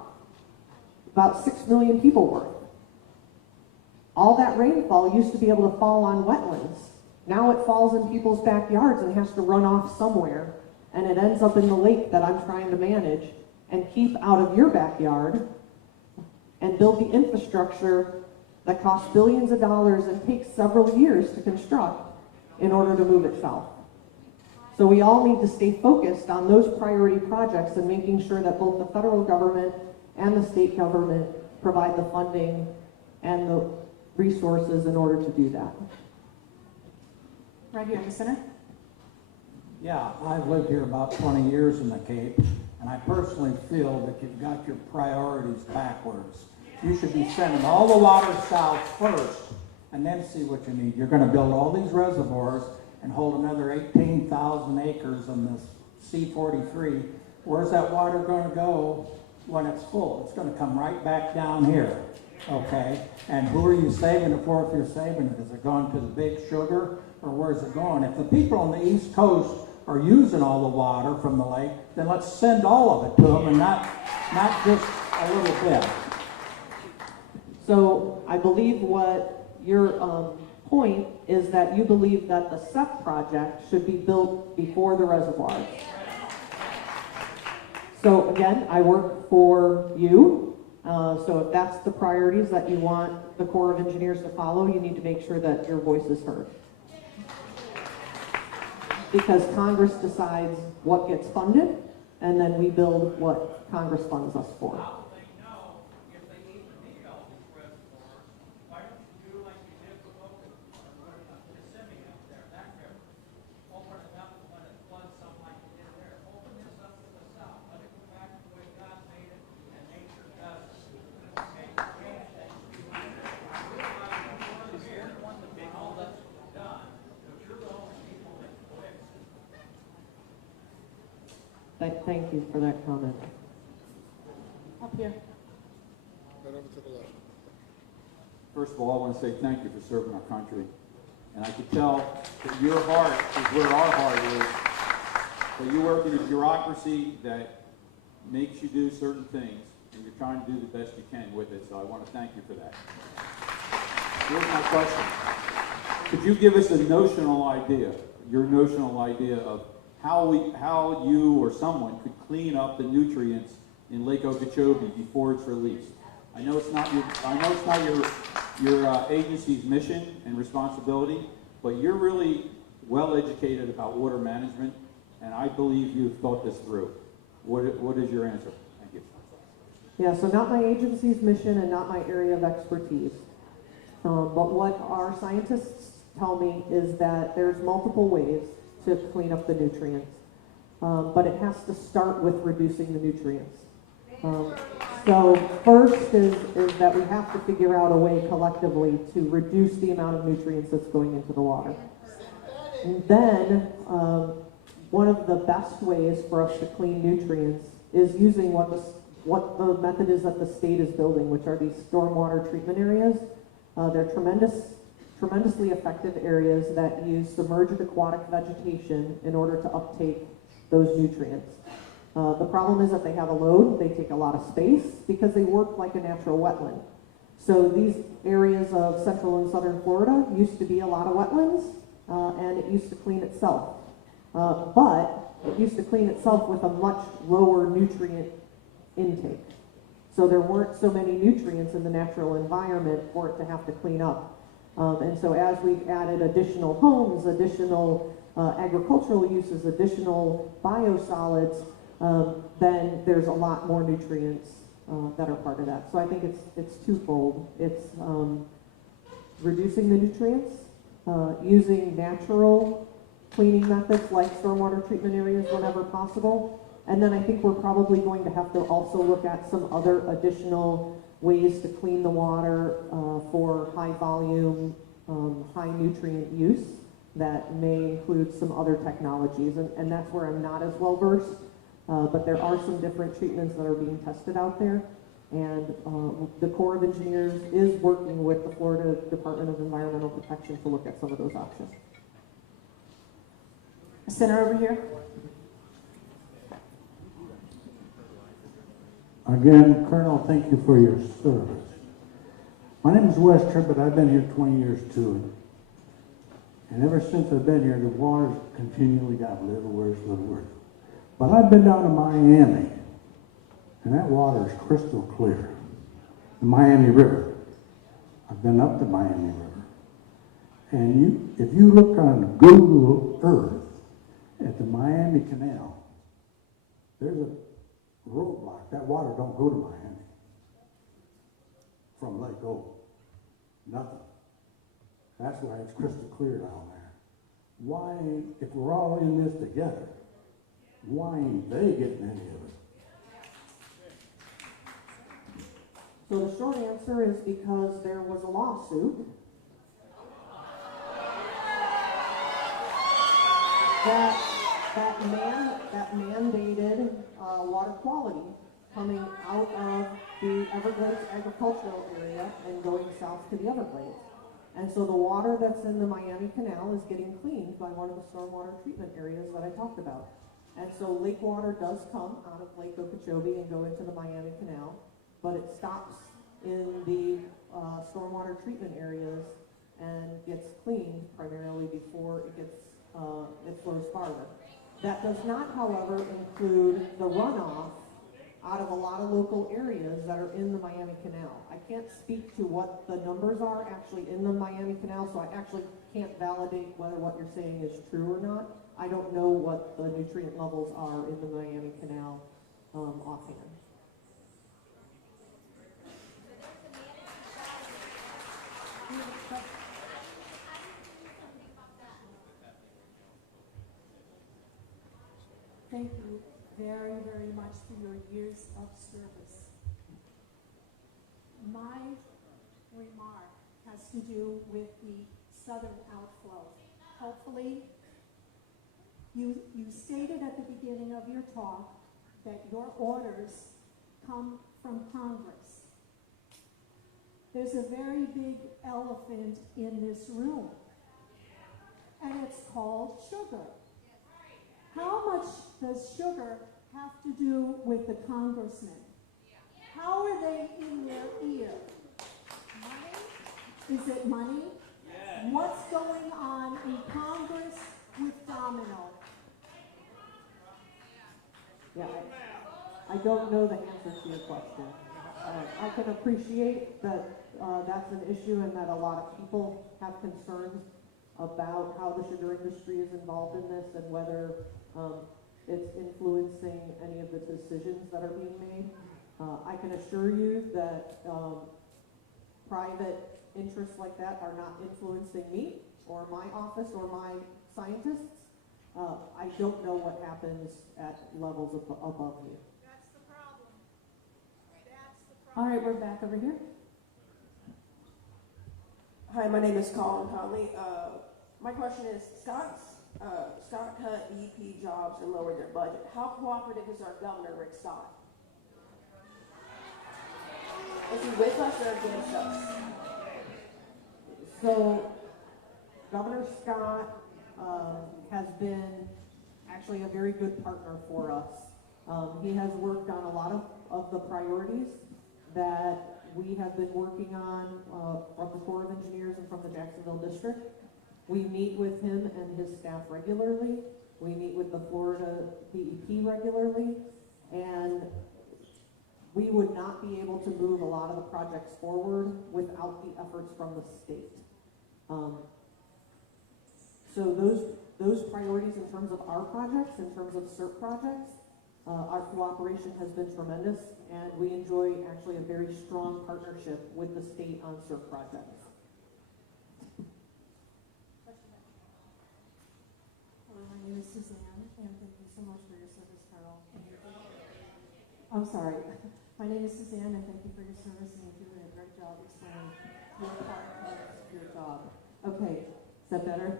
About 6 million people worth. All that rainfall used to be able to fall on wetlands. Now it falls in people's backyards and has to run off somewhere, and it ends up in the lake that I'm trying to manage and keep out of your backyard and build the infrastructure that costs billions of dollars and takes several years to construct in order to move it south. So we all need to stay focused on those priority projects and making sure that both the federal government and the state government provide the funding and the resources in order to do that. Right here in the center. Yeah, I've lived here about 20 years in the Cape, and I personally feel that you've got your priorities backwards. You should be sending all the water south first and then see what you need. You're gonna build all these reservoirs and hold another 18,000 acres in this C-43. Where's that water gonna go when it's full? It's gonna come right back down here, okay? And who are you saving it for if you're saving it? Is it going to the big sugar, or where's it going? If the people on the East Coast are using all the water from the lake, then let's send all of it to them and not just a little bit. So I believe what your point is that you believe that the SEP project should be built before the reservoirs. So again, I work for you. So if that's the priorities that you want the Corps of Engineers to follow, you need to make sure that your voice is heard. Because Congress decides what gets funded, and then we build what Congress funds us for. Thank you for that comment. Up here. Right over to the left. First of all, I want to say thank you for serving our country. And I can tell that your heart is where our heart is. That you work in a bureaucracy that makes you do certain things, and you're trying to do the best you can with it. So I want to thank you for that. Here's my question. Could you give us a notional idea, your notional idea of how you or someone could clean up the nutrients in Lake Okeechobee before it's released? I know it's not your agency's mission and responsibility, but you're really well educated about water management, and I believe you've thought this through. What is your answer? Thank you. Yeah, so not my agency's mission and not my area of expertise. But what our scientists tell me is that there's multiple ways to clean up the nutrients. But it has to start with reducing the nutrients. So first is that we have to figure out a way collectively to reduce the amount of nutrients that's going into the water. And then one of the best ways for us to clean nutrients is using what the method is that the state is building, which are these stormwater treatment areas. They're tremendously effective areas that use submerged aquatic vegetation in order to uptake those nutrients. The problem is that they have a load, they take a lot of space because they work like a natural wetland. So these areas of central and southern Florida used to be a lot of wetlands, and it used to clean itself. But it used to clean itself with a much lower nutrient intake. So there weren't so many nutrients in the natural environment for it to have to clean up. And so as we've added additional homes, additional agricultural uses, additional biosolids, then there's a lot more nutrients that are part of that. So I think it's twofold. It's reducing the nutrients, using natural cleaning methods like stormwater treatment areas whenever possible. And then I think we're probably going to have to also look at some other additional ways to clean the water for high volume, high nutrient use that may include some other technologies. And that's where I'm not as well versed, but there are some different treatments that are being tested out there. And the Corps of Engineers is working with the Florida Department of Environmental Protection to look at some of those options. Senator over here. Again, Colonel, thank you for your service. My name is Wes Trippett. I've been here 20 years too. And ever since I've been here, the water's continually got a little worse, a little worse. But I've been down to Miami, and that water is crystal clear. The Miami River. I've been up the Miami River. And if you look on Google Earth at the Miami Canal, there's a roadblock. That water don't go to Miami from Lake Okeechobee. Nothing. That's why it's crystal clear down there. Why, if we're all in this together, why ain't they getting any of it? So the short answer is because there was a lawsuit that mandated water quality coming out of the Everglades agricultural area and going south to the Everglades. And so the water that's in the Miami Canal is getting cleaned by one of the stormwater treatment areas that I talked about. And so lake water does come out of Lake Okeechobee and go into the Miami Canal, but it stops in the stormwater treatment areas and gets cleaned primarily before it flows farther. That does not, however, include the runoff out of a lot of local areas that are in the Miami Canal. I can't speak to what the numbers are actually in the Miami Canal, so I actually can't validate whether what you're saying is true or not. I don't know what the nutrient levels are in the Miami Canal offhand. Thank you very, very much for your years of service. My remark has to do with the southern outflow. Hopefully, you stated at the beginning of your talk that your orders come from Congress. There's a very big elephant in this room, and it's called sugar. How much does sugar have to do with the congressman? How are they in their ear? Money? Is it money? Yes. What's going on in Congress with Domino? Yeah, I don't know the answer to your question. I can appreciate that that's an issue and that a lot of people have concerns about how the sugar industry is involved in this and whether it's influencing any of the decisions that are being made. I can assure you that private interests like that are not influencing me or my office or my scientists. I don't know what happens at levels above you. That's the problem. That's the problem. All right, we're back over here. Hi, my name is Colin Conley. My question is, Scott cut EP jobs and lowered their budget. How cooperative is our governor, Rick Scott? Is he with us or against us? So, Governor Scott has been actually a very good partner for us. He has worked on a lot of the priorities that we have been working on from the Corps of Engineers and from the Jacksonville District. We meet with him and his staff regularly. We meet with the Florida DEP regularly, and we would not be able to move a lot of the projects forward without the efforts from the state. So those priorities in terms of our projects, in terms of CERT projects, our cooperation has been tremendous, and we enjoy actually a very strong partnership with the state on CERT projects. Hello, my name is Suzanne, and thank you so much for your service, Carol. I'm sorry. My name is Suzanne, and thank you for your service, and you're doing a great job explaining your part of your job. Okay, is that better?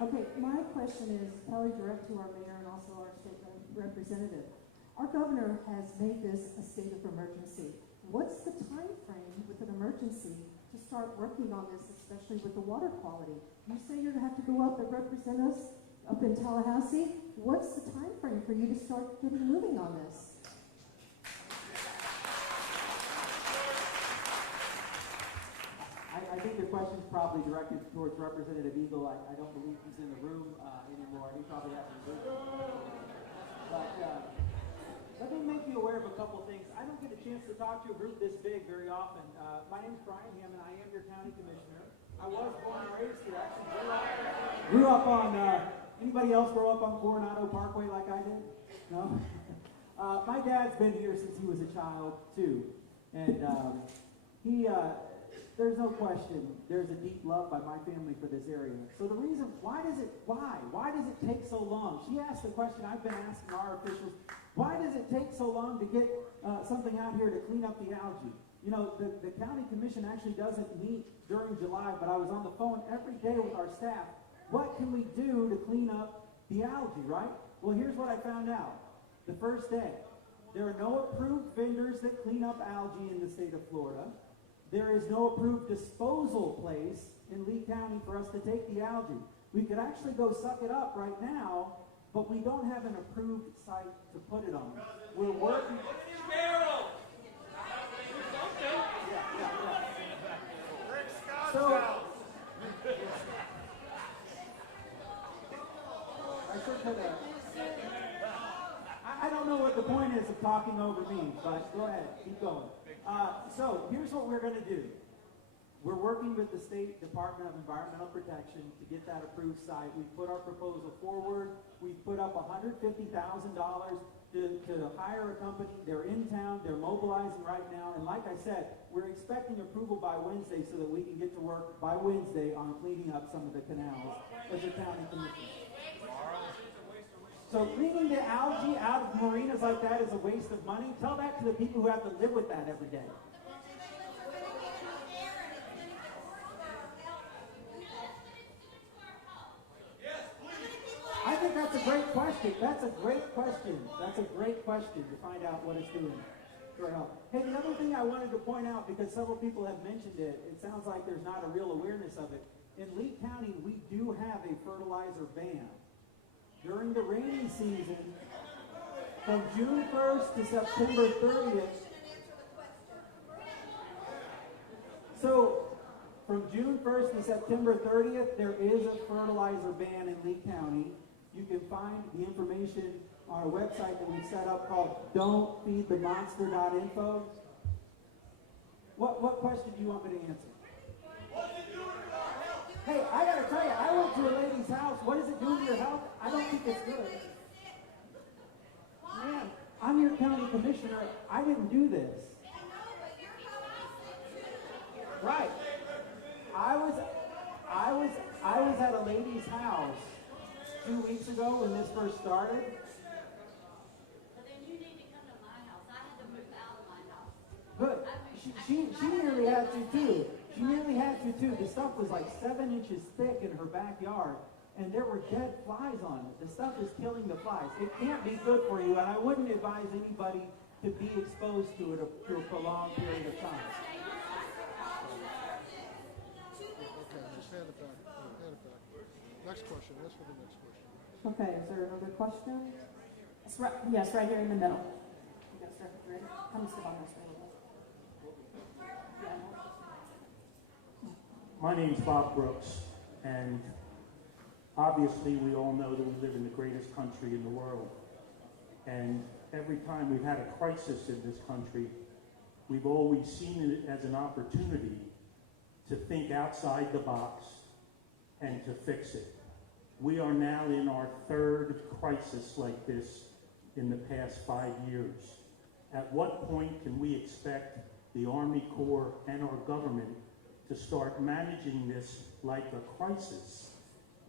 Okay, my question is probably direct to our mayor and also our state representative. Our governor has made this a state of emergency. What's the time frame with an emergency to start working on this, especially with the water quality? You say you're going to have to go up and represent us up in Tallahassee. What's the time frame for you to start getting moving on this? I think the question's probably directed towards Representative Eagle. I don't believe he's in the room anymore. He probably hasn't moved. But let me make you aware of a couple things. I don't get a chance to talk to a group this big very often. My name is Brian Hammond. I am your county commissioner. I was born and raised here. Actually grew up on, anybody else grow up on Coronado Parkway like I did? No? My dad's been here since he was a child, too. And there's no question, there's a deep love by my family for this area. So the reason, why does it take so long? She asked the question I've been asking our officials, why does it take so long to get something out here to clean up the algae? You know, the county commission actually doesn't meet during July, but I was on the phone every day with our staff. What can we do to clean up the algae, right? Well, here's what I found out. The first day, there are no approved vendors that clean up algae in the state of Florida. There is no approved disposal place in Lee County for us to take the algae. We could actually go suck it up right now, but we don't have an approved site to put it on. We're working. So, I don't know what the point is of talking over me, but go ahead, keep going. So here's what we're going to do. We're working with the State Department of Environmental Protection to get that approved site. We put our proposal forward. We put up $150,000 to hire a company. They're in town. They're mobilizing right now. And like I said, we're expecting approval by Wednesday so that we can get to work by Wednesday on cleaning up some of the canals as a county commission. So cleaning the algae out of marinas like that is a waste of money. Tell that to the people who have to live with that every day. I think that's a great question. That's a great question. That's a great question to find out what it's doing for help. Hey, the other thing I wanted to point out, because several people have mentioned it, it sounds like there's not a real awareness of it. In Lee County, we do have a fertilizer ban. During the rainy season, from June 1st to September 30th. So, from June 1st to September 30th, there is a fertilizer ban in Lee County. You can find the information on a website that we set up called don'tfeedthemonster.info. What question do you want me to answer? Hey, I gotta tell you, I went to a lady's house. What does it do to your health? I don't think it's good. Man, I'm your county commissioner. I didn't do this. Right. I was at a lady's house 2 weeks ago when this first started. Well, then you need to come to my house. I had to move out of my house. Good. She nearly had to too. She nearly had to too. The stuff was like 7 inches thick in her backyard, and there were dead flies on it. The stuff is killing the flies. It can't be good for you, and I wouldn't advise anybody to be exposed to it through a prolonged period of time. Next question. That's for the next question. Okay, is there another question? It's right, yes, right here in the middle. Yes, sir. Ready? Come sit on this one. My name's Bob Brooks, and obviously we all know that we live in the greatest country in the world. And every time we've had a crisis in this country, we've always seen it as an opportunity to think outside the box and to fix it. We are now in our third crisis like this in the past 5 years. At what point can we expect the Army Corps and our government to start managing this like a crisis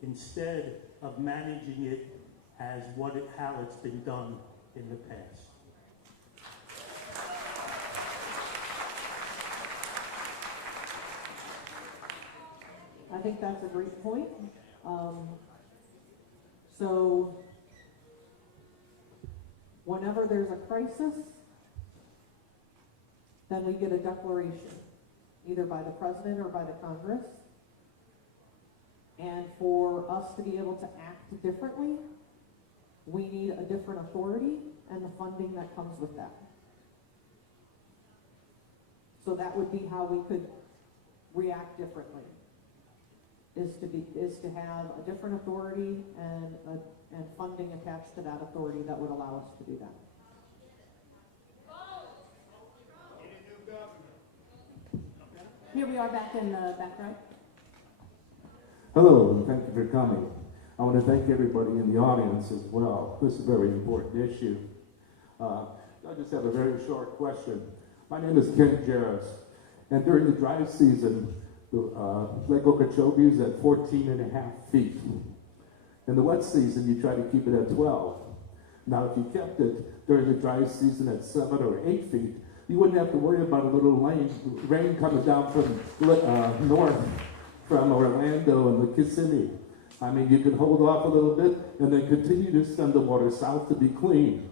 instead of managing it as how it's been done in the past? I think that's a great point. So whenever there's a crisis, then we get a declaration, either by the president or by the Congress. And for us to be able to act differently, we need a different authority and the funding that comes with that. So that would be how we could react differently, is to have a different authority and funding attached to that authority that would allow us to do that. Here we are back in the back row. Hello, and thank you for coming. I want to thank everybody in the audience as well. This is a very important issue. I just have a very short question. My name is Ken Jarris, and during the dry season, Lake Okeechobee is at 14.5 feet. In the wet season, you try to keep it at 12. Now, if you kept it during the dry season at 7 or 8 feet, You wouldn't have to worry about a little rain coming down from north, from Orlando and the Kissimmee. I mean, you can hold off a little bit and then continue to send the water south to be cleaned.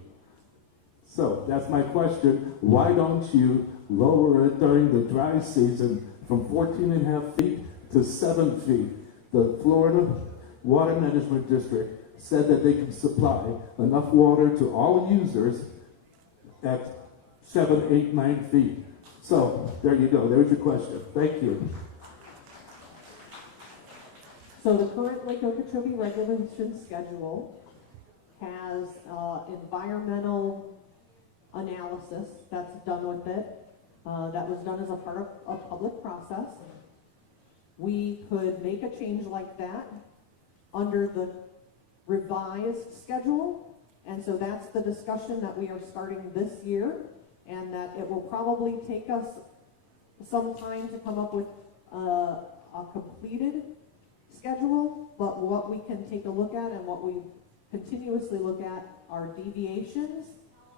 So that's my question. Why don't you lower it during the dry season from 14.5 feet to 7 feet? The Florida Water Management District said that they can supply enough water to all users at 7, 8, 9 feet. So there you go. There's your question. Thank you. So the current Lake Okeechobee regulation schedule has environmental analysis that's done with it. That was done as a part of a public process. We could make a change like that under the revised schedule, and so that's the discussion that we are starting this year, and that it will probably take us some time to come up with a completed schedule, but what we can take a look at and what we continuously look at are deviations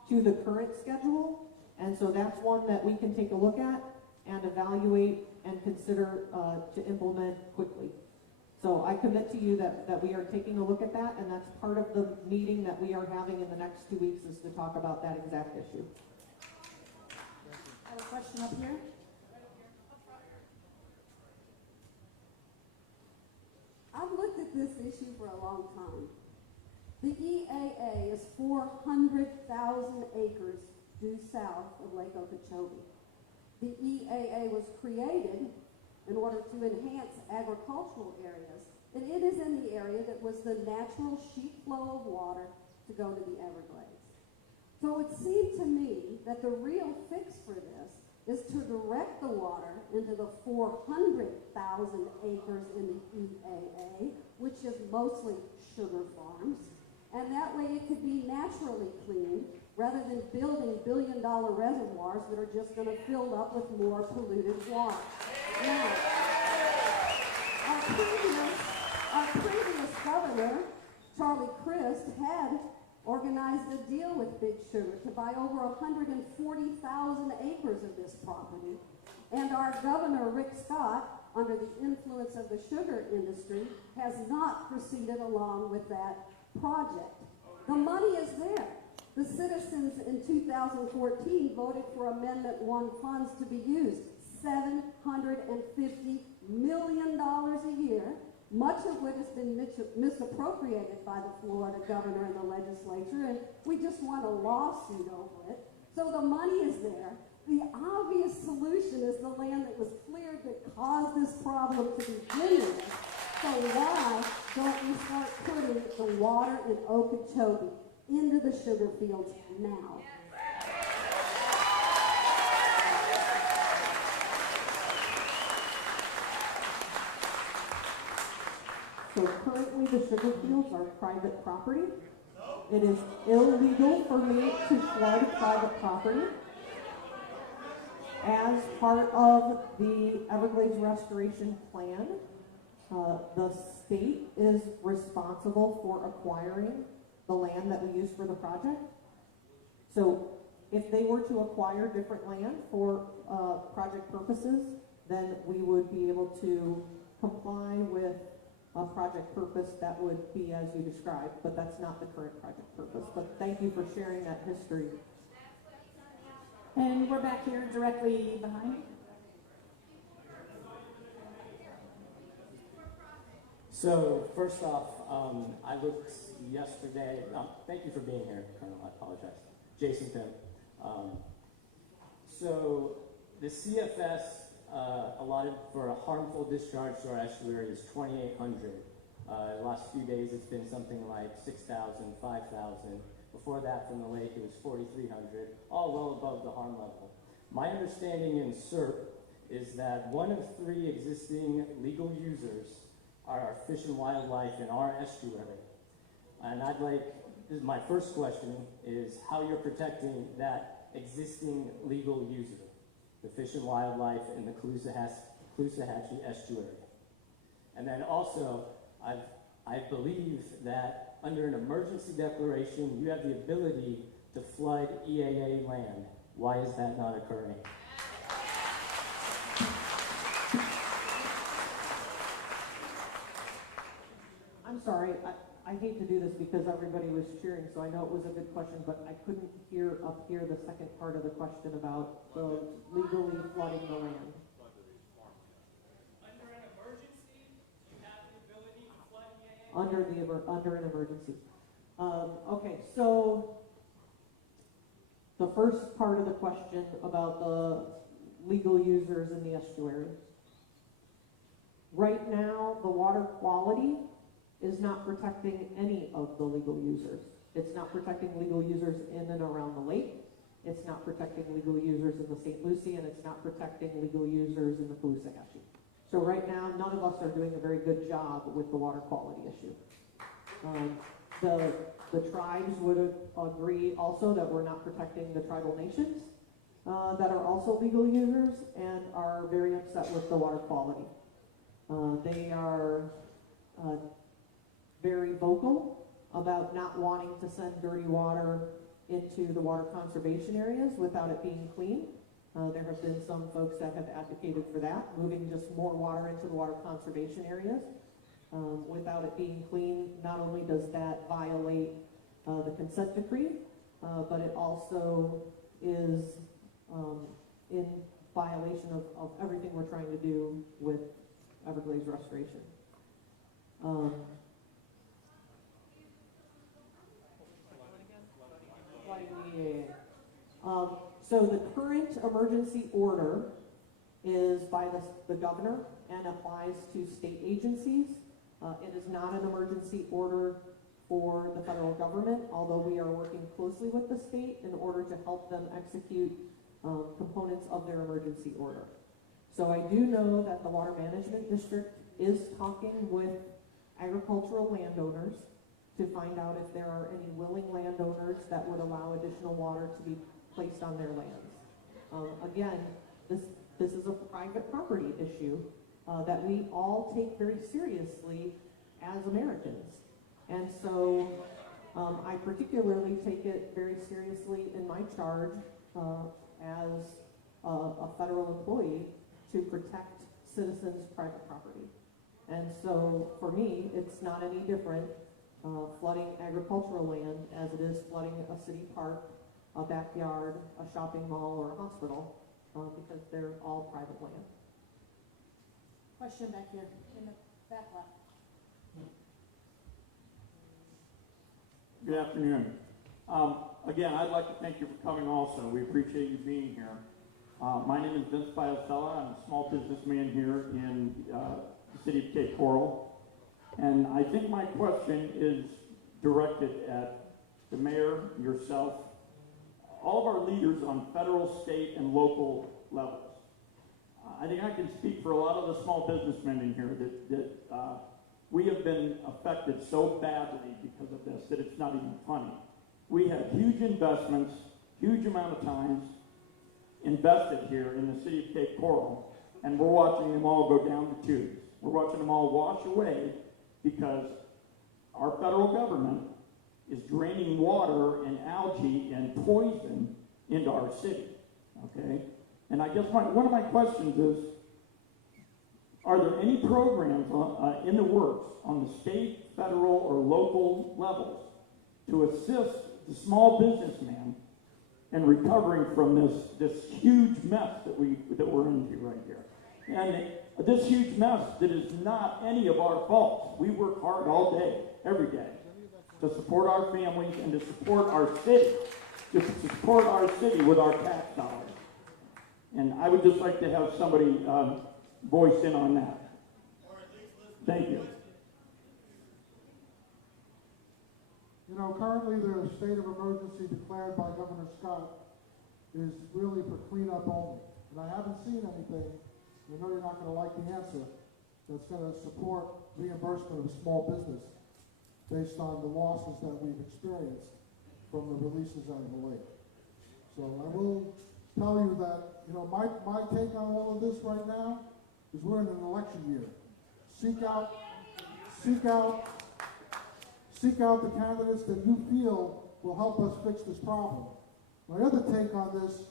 to the current schedule, and so that's one that we can take a look at and evaluate and consider to implement quickly. So I commit to you that we are taking a look at that, and that's part of the meeting that we are having in the next 2 weeks, is to talk about that exact issue. I have a question up here. I've looked at this issue for a long time. The EAA is 400,000 acres due south of Lake Okeechobee. The EAA was created in order to enhance agricultural areas, and it is in the area that was the natural sheet flow of water to go to the Everglades. So it seemed to me that the real fix for this is to direct the water into the 400,000 acres in the EAA, which is mostly sugar farms, and that way it could be naturally cleaned rather than building billion-dollar reservoirs that are just going to fill up with more polluted water. Now, our previous governor, Charlie Crist, had organized a deal with Big Sugar to buy over 140,000 acres of this property. And our governor, Rick Scott, under the influence of the sugar industry, has not proceeded along with that project. The money is there. The citizens in 2014 voted for Amendment 1 funds to be used, $750 million a year, much of which has been misappropriated by the Florida governor and the legislature, and we just want a lawsuit over it. So the money is there. The obvious solution is the land that was cleared that caused this problem to begin with. So why don't we start putting the water in Okeechobee into the sugar fields now? So currently the sugar fields are private property. It is illegal for me to flood private property. As part of the Everglades Restoration Plan, the state is responsible for acquiring the land that we use for the project. So if they were to acquire different land for project purposes, then we would be able to comply with a project purpose that would be as you described, but that's not the current project purpose. But thank you for sharing that history. And we're back here directly behind. So first off, I looked yesterday. Thank you for being here, Colonel. I apologize. Jason Pim. So the CFS allotted for a harmful discharge to our estuary is 2,800. The last few days it's been something like 6,000, 5,000. Before that from the lake it was 4,300, all well above the harm level. My understanding in CERP is that 1 of 3 existing legal users are Fish and Wildlife in our estuary. And my first question is how you're protecting that existing legal user, the Fish and Wildlife in the Caloosahatchee estuary. And then also, I believe that under an emergency declaration, you have the ability to flood EAA land Why is that not occurring? I'm sorry, I hate to do this because everybody was cheering, so I know it was a good question, but I couldn't hear up here the second part of the question about the legally flooding the land. Under an emergency, you have the ability to flood EAA? Under an emergency. Okay, so the first part of the question about the legal users in the estuary. Right now, the water quality is not protecting any of the legal users. It's not protecting legal users in and around the lake. It's not protecting legal users in the St. Lucie, and it's not protecting legal users in the Caloosahatchee. So right now, none of us are doing a very good job with the water quality issue. The tribes would agree also that we're not protecting the tribal nations that are also legal users and are very upset with the water quality. They are very vocal about not wanting to send dirty water into the water conservation areas without it being clean. There have been some folks that have advocated for that, moving just more water into the water conservation areas without it being clean. Not only does that violate the consent decree, but it also is in violation of everything we're trying to do with Everglades restoration. So the current emergency order is by the governor and applies to state agencies. It is not an emergency order for the federal government, although we are working closely with the state in order to help them execute components of their emergency order. So I do know that the Water Management District is talking with agricultural landowners to find out if there are any willing landowners that would allow additional water to be placed on their lands. Again, this is a private property issue that we all take very seriously as Americans. And so I particularly take it very seriously in my charge as a federal employee to protect citizens' private property. And so for me, it's not any different flooding agricultural land as it is flooding a city park, a backyard, a shopping mall, or a hospital, because they're all private land. Question back here in the back left. Good afternoon. Again, I'd like to thank you for coming also. We appreciate you being here. My name is Vince Piastella. I'm a small businessman here in the city of Cape Coral. And I think my question is directed at the mayor, yourself, all of our leaders on federal, state, and local levels. I think I can speak for a lot of the small businessmen in here that we have been affected so badly because of this that it's not even funny. We have huge investments, huge amount of times invested here in the city of Cape Coral, and we're watching them all go down the tubes. We're watching them all wash away because our federal government is draining water and algae and poison into our city, okay? And I guess one of my questions is, are there any programs in the works on the state, federal, or local levels to assist the small businessman in recovering from this huge mess that we're into right here? And this huge mess that is not any of our fault. We work hard all day, every day, to support our families and to support our city, with our tax dollars. And I would just like to have somebody voice in on that. Thank you. You know, currently the state of emergency declared by Governor Scott is really for cleanup only. And I haven't seen anything, I know you're not going to like the answer, that's going to support reimbursement of small business based on the losses that we've experienced from the releases out of the lake. So I will tell you that, you know, my take on all of this right now is we're in an election year. Seek out the candidates that you feel will help us fix this problem. My other take on this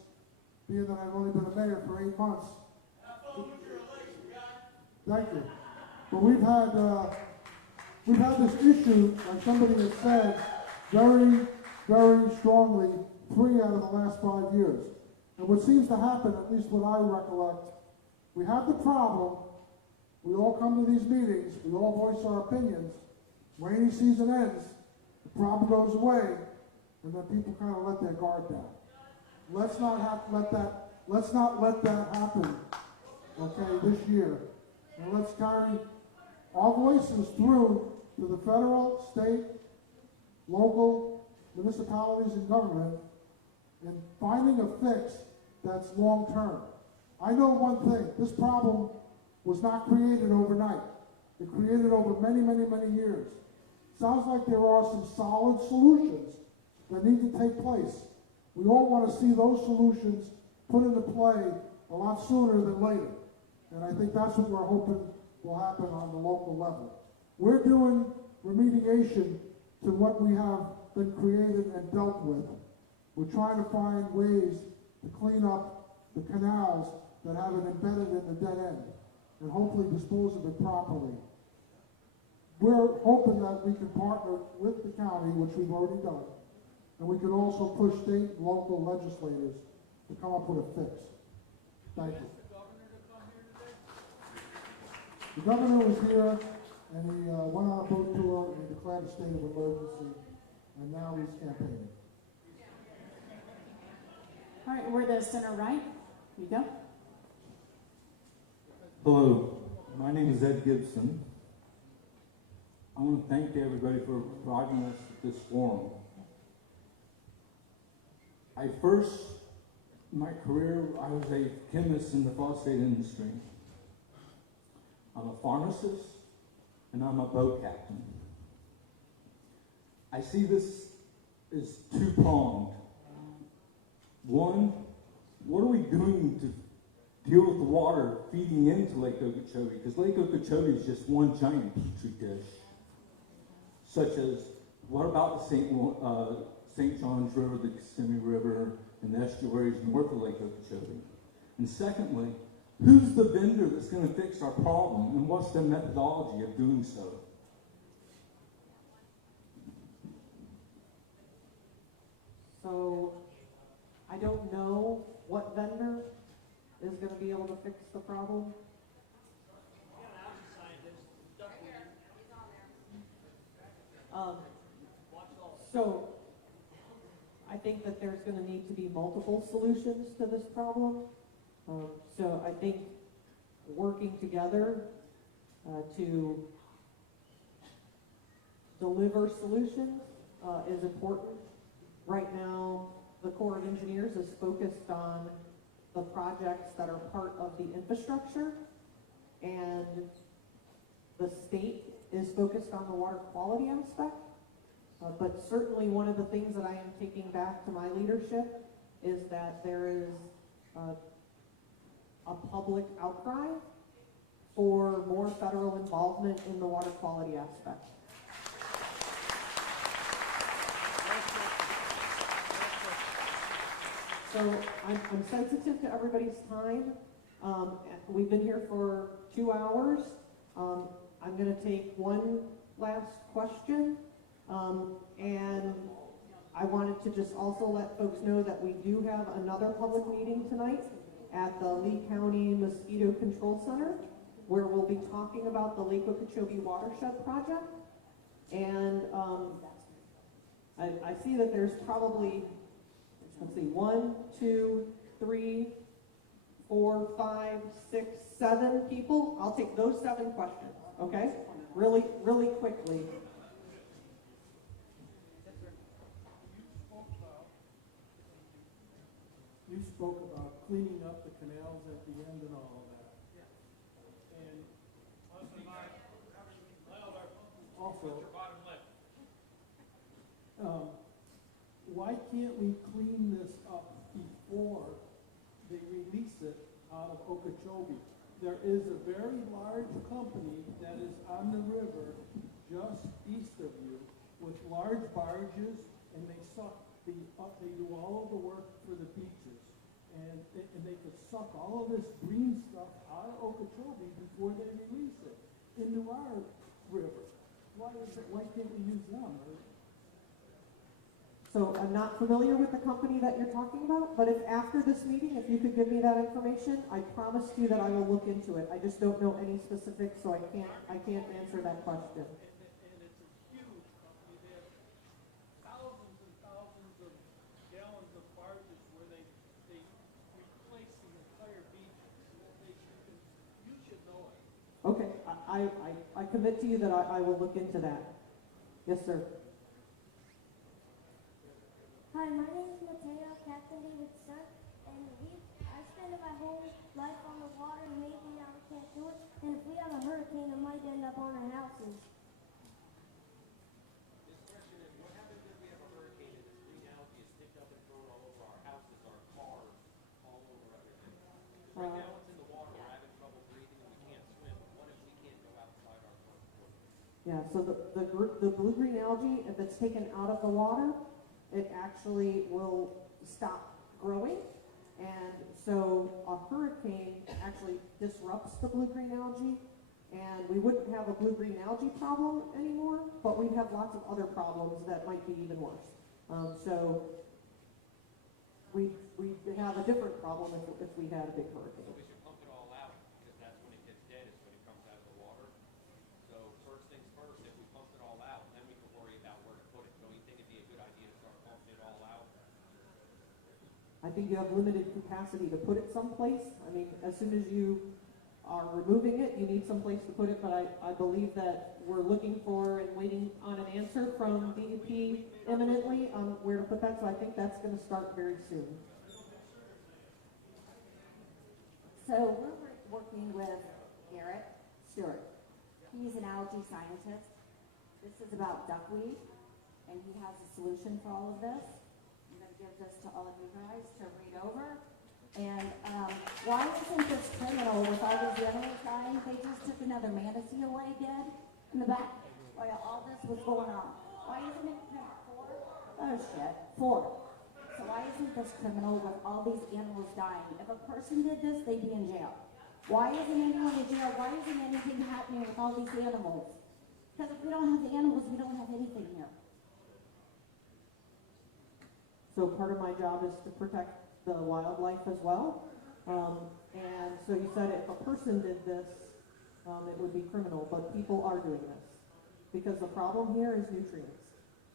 being that I've only been a mayor for 8 months. Thank you. But we've had this issue, like somebody has said, very, very strongly 3 out of the last 5 years. And what seems to happen, at least what I recollect, we have the problem, we all come to these meetings, we all voice our opinions, rainy season ends, the problem goes away, and then people kind of let their guard down. Let's not let that happen, okay, this year. And let's carry our voices through to the federal, state, local, municipalities, and government in finding a fix that's long-term. I know one thing, this problem was not created overnight. It created over many, many, many years. Sounds like there are some solid solutions that need to take place. We all want to see those solutions put into play a lot sooner than later. And I think that's what we're hoping will happen on the local level. We're doing remediation to what we have been created and dealt with. We're trying to find ways to clean up the canals that have it embedded in the dead end and hopefully dispose of it properly. We're hoping that we can partner with the county, which we've already done, and we can also push state and local legislators to come up with a fix. Thank you. The governor was here, and he went on a boat tour, and he declared a state of emergency, and now he's campaigning. All right, we're the center right. You go. Hello, my name is Ed Gibson. I want to thank everybody for providing us this forum. In my career, I was a chemist in the phosphate industry. I'm a pharmacist, and I'm a boat captain. I see this as two-pronged. One, what are we doing to deal with the water feeding into Lake Okeechobee? Because Lake Okeechobee is just one giant petri dish. Such as, what about the St. Johns River, the Kissimmee River, and the estuaries north of Lake Okeechobee? And secondly, who's the vendor that's going to fix our problem, and what's the methodology of doing so? So, I don't know what vendor is going to be able to fix the problem. So, I think that there's going to need to be multiple solutions to this problem. So I think working together to deliver solutions is important. Right now, the Corps of Engineers is focused on the projects that are part of the infrastructure, and the state is focused on the water quality aspect. But certainly one of the things that I am taking back to my leadership is that there is a public outcry for more federal involvement in the water quality aspect. So I'm sensitive to everybody's time. We've been here for 2 hours. I'm going to take one last question. And I wanted to just also let folks know that we do have another public meeting tonight at the Lee County Mosquito Control Center, where we'll be talking about the Lake Okeechobee Watershed Project. And I see that there's probably, let's see, 1, 2, 3, 4, 5, 6, 7 people. I'll take those 7 questions, okay? Really, really quickly. You spoke about cleaning up the canals at the end and all of that. And also, why can't we clean this up before they release it out of Okeechobee? There is a very large company that is on the river just east of you with large barges, and they do all of the work for the beaches. and they could suck all of this green stuff out of Okeechobee before they release it into our river. Why can't we use them? So I'm not familiar with the company that you're talking about, but if after this meeting, if you could give me that information, I promise you that I will look into it. I just don't know any specifics, so I can't answer that question. And it's a huge company. They have thousands and thousands of gallons of barges where they replace the entire beach. You should know it. Okay, I commit to you that I will look into that. Yes, sir. Hi, my name is Mateo, Captain David's son, and I spent my whole life on the water, and maybe now we can't do it, and if we have a hurricane, it might end up on our houses. This question is, what happens if we have a hurricane and this green algae is picked up and thrown all over our houses, our cars, all over everything? Right now it's in the water, we're having trouble breathing and we can't swim. What if we can't go outside our front door? Yeah, so the blue-green algae, if it's taken out of the water, it actually will stop growing. And so a hurricane actually disrupts the blue-green algae, and we wouldn't have a blue-green algae problem anymore, but we'd have lots of other problems that might be even worse. So we have a different problem if we had a big hurricane. So we should pump it all out, because that's when it gets dead, is when it comes out of the water. So first things first, if we pump it all out, then we can worry about where to put it. Don't you think it'd be a good idea to start pumping it all out? I think you have limited capacity to put it someplace. I mean, as soon as you are removing it, you need someplace to put it, but I believe that we're looking for and waiting on an answer from DEP imminently on where to put that, so I think that's going to start very soon. So we're working with Garrett Stewart. He's an algae scientist. This is about duckweed, and he has a solution for all of this. I'm going to give this to all of you guys to read over. And why isn't this criminal with all these animals dying? They just took another manatee away dead in the back while all this was going on. Why isn't it criminal? 4? Oh shit, 4. So why isn't this criminal with all these animals dying? If a person did this, they'd be in jail. Why isn't anyone in jail? Why isn't anything happening with all these animals? Because if we don't have the animals, we don't have anything here. So part of my job is to protect the wildlife as well. And so you said if a person did this, it would be criminal, but people are doing this. Because the problem here is nutrients.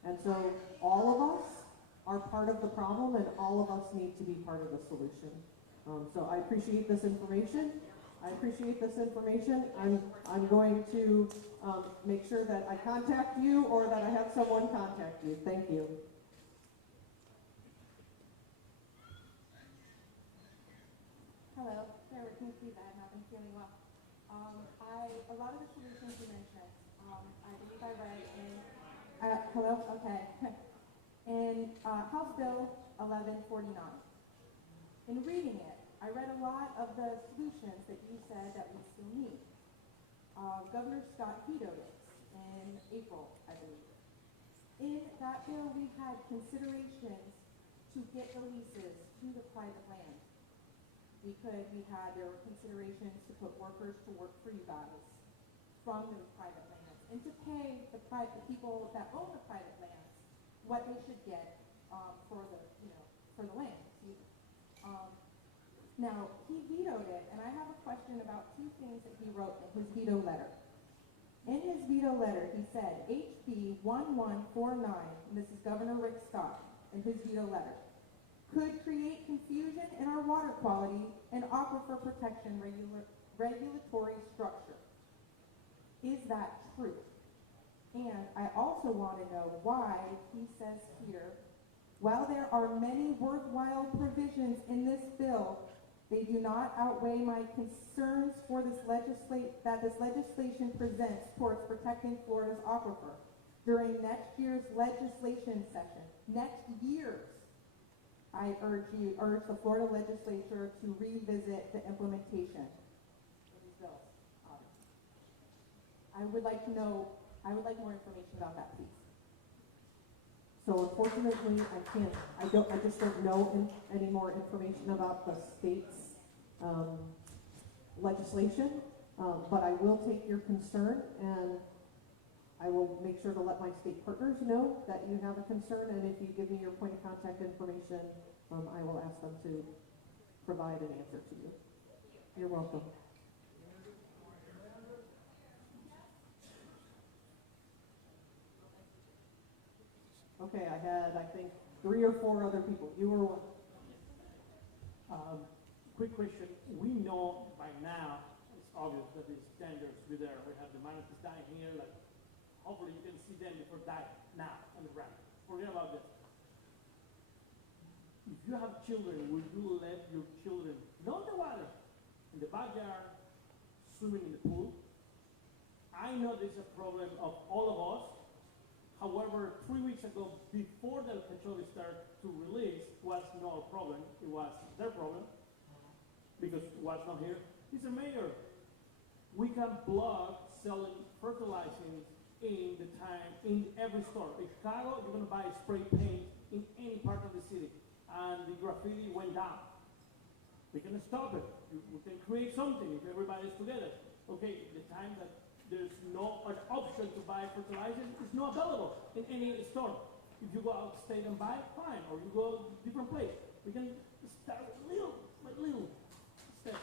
And so all of us are part of the problem, and all of us need to be part of the solution. So I appreciate this information. I'm going to make sure that I contact you or that I have someone contact you. Thank you. Hello, bear with me please, I have not been feeling well. A lot of the solutions you mentioned, I believe I read in, hello, okay. In House Bill 1149. In reading it, I read a lot of the solutions that you said that we still need. Governor Scott vetoed it in April, I believe. In that bill, we had considerations to get the leases to the private land. There were considerations to put workers to work for you guys from those private lands and to pay the people that own the private lands what they should get for the land. Now, he vetoed it, and I have a question about 2 things that he wrote in his veto letter. In his veto letter, he said, HB 1149, and this is Governor Rick Scott in his veto letter, could create confusion in our water quality and aquifer protection regulatory structure. Is that true? And I also want to know why he says here, while there are many worthwhile provisions in this bill, they do not outweigh my concerns for this legislation presents towards protecting Florida's aquifer. During next year's legislation session, I urge the Florida legislature to revisit the implementation of these bills. I would like more information about that, please. So unfortunately, I just don't know any more information about the state's legislation, but I will take your concern and I will make sure to let my state partners know that you have a concern, and if you give me your point of contact information, I will ask them to provide an answer to you. You're welcome. Okay, I had, I think, 3 or 4 other people. You were one. Quick question. We know by now, it's obvious that the standards be there. We have the manatees dying here, like, hopefully you can see them before dying now on the ground. Forget about that. If you have children, will you let your children, not in the water, in the backyard, swimming in the pool? I know this is a problem of all of us. However, 3 weeks ago, before the Okeechobee started to release, was not a problem. It was their problem because it was not here. Mr. Mayor, we can block selling fertilizing in the time in every store. In Chicago, you're going to buy spray paint in any part of the city, and the graffiti went down. We can stop it. We can create something if everybody's together. Okay, the time that there's no an option to buy fertilizer, it's not available in any store. If you go out state and buy, fine, or you go to a different place. We can start little by little steps.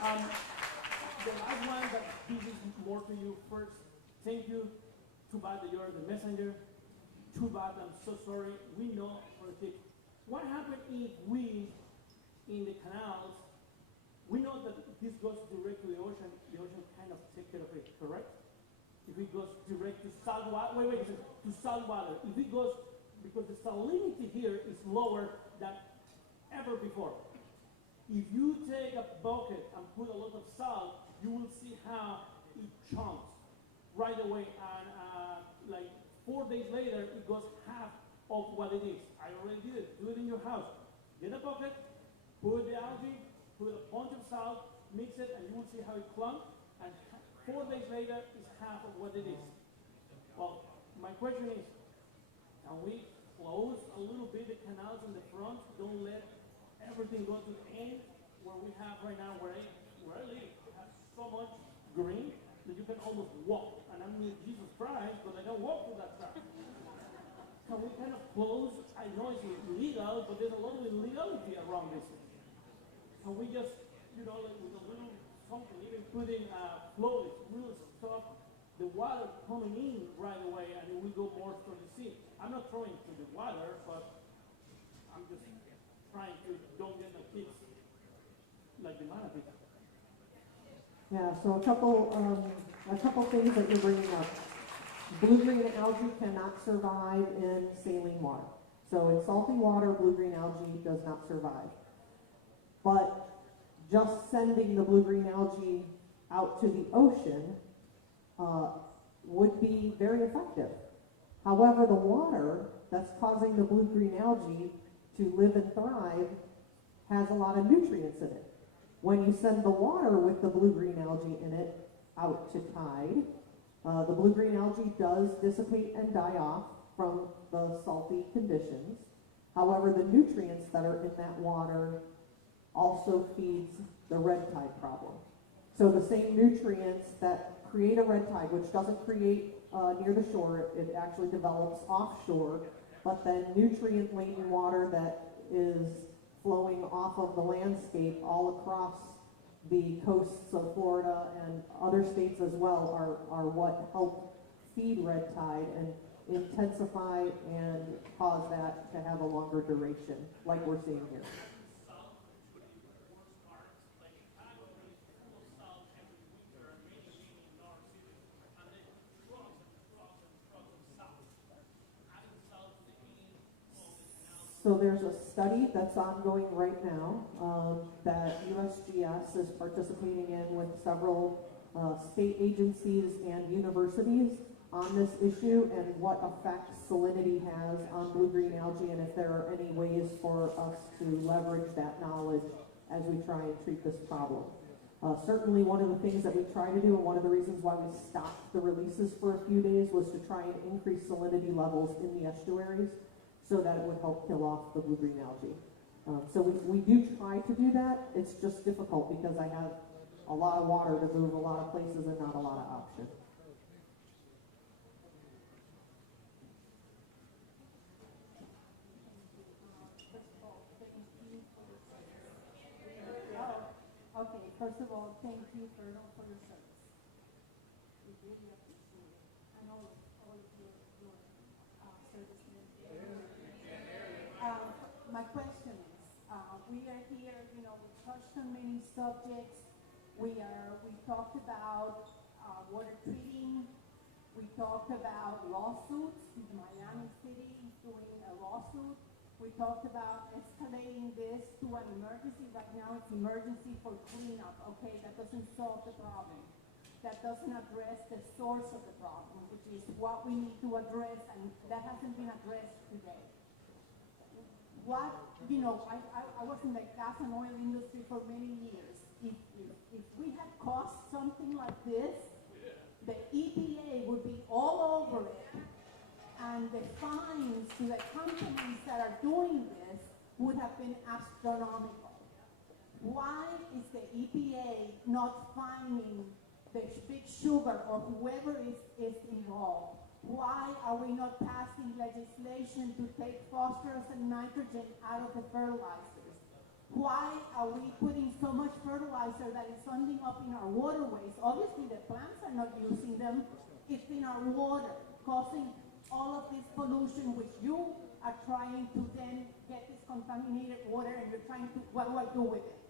The last one, that this is more to you first. Thank you. Too bad that you're the messenger. Too bad, I'm so sorry. We know for a tip. What happened if we, in the canals, we know that if this goes direct to the ocean kind of take care of it, correct? If it goes direct to salt water, to salt water. If it goes, because the salinity here is lower than ever before. If you take a bucket and put a lot of salt, you will see how it chunks right away, and like 4 days later, it goes half of what it is. I already did it. Do it in your house. Get a bucket, put the algae, put a bunch of salt, mix it, and you will see how it clumps, and 4 days later, it's half of what it is. Well, my question is, can we close a little bit the canals in the front? Don't let everything go to the end where we have right now, where I live. We have so much green that you can almost walk. And I'm with Jesus Christ, but I don't walk to that side. Can we kind of close? I know it's illegal, but there's a lot of illegality around this. Can we just, you know, like with a little something, even putting floats, will stop the water coming in right away, and it will go more to the sea. I'm not throwing to the water, but I'm just trying to don't get my kids like the manatee. Yeah, so a couple things that you're bringing up. Blue-green algae cannot survive in saline water. So in salty water, blue-green algae does not survive. But just sending the blue-green algae out to the ocean would be very effective. However, the water that's causing the blue-green algae to live and thrive has a lot of nutrients in it. When you send the water with the blue-green algae in it out to tide, the blue-green algae does dissipate and die off from the salty conditions. However, the nutrients that are in that water also feeds the red tide problem. So the same nutrients that create a red tide, which doesn't create near the shore, it actually develops offshore, but then nutrient-laden water that is flowing off of the landscape all across the coasts of Florida and other states as well are what help feed red tide and intensify and cause that to have a longer duration, like we're seeing here. So there's a study that's ongoing right now that USGS is participating in with several state agencies and universities on this issue and what effect salinity has on blue-green algae, and if there are any ways for us to leverage that knowledge as we try and treat this problem. Certainly one of the things that we try to do, and one of the reasons why we stopped the releases for a few days, was to try and increase salinity levels in the estuaries. so that it would help kill off the blue-green algae. So we do try to do that. It's just difficult because I have a lot of water to move a lot of places and not a lot of options. Okay, first of all, thank you for your service. We really appreciate it. And all of your servicemen. My question is, we are here, we touched on many subjects. We talked about water treating. We talked about lawsuits. Miami City is doing a lawsuit. We talked about escalating this to an emergency. Right now it's emergency for cleanup, okay? That doesn't solve the problem. That doesn't address the source of the problem, which is what we need to address, and that hasn't been addressed today. I was in the gas and oil industry for many years. If we had caused something like this, the EPA would be all over it. And the fines to the companies that are doing this would have been astronomical. Why is the EPA not fining the big sugar or whoever is involved? Why are we not passing legislation to take phosphorus and nitrogen out of the fertilizers? Why are we putting so much fertilizer that is ending up in our waterways? Obviously the plants are not using them. It's in our water, causing all of this pollution, which you are trying to then get this contaminated water, and you're trying to, what do I do with it?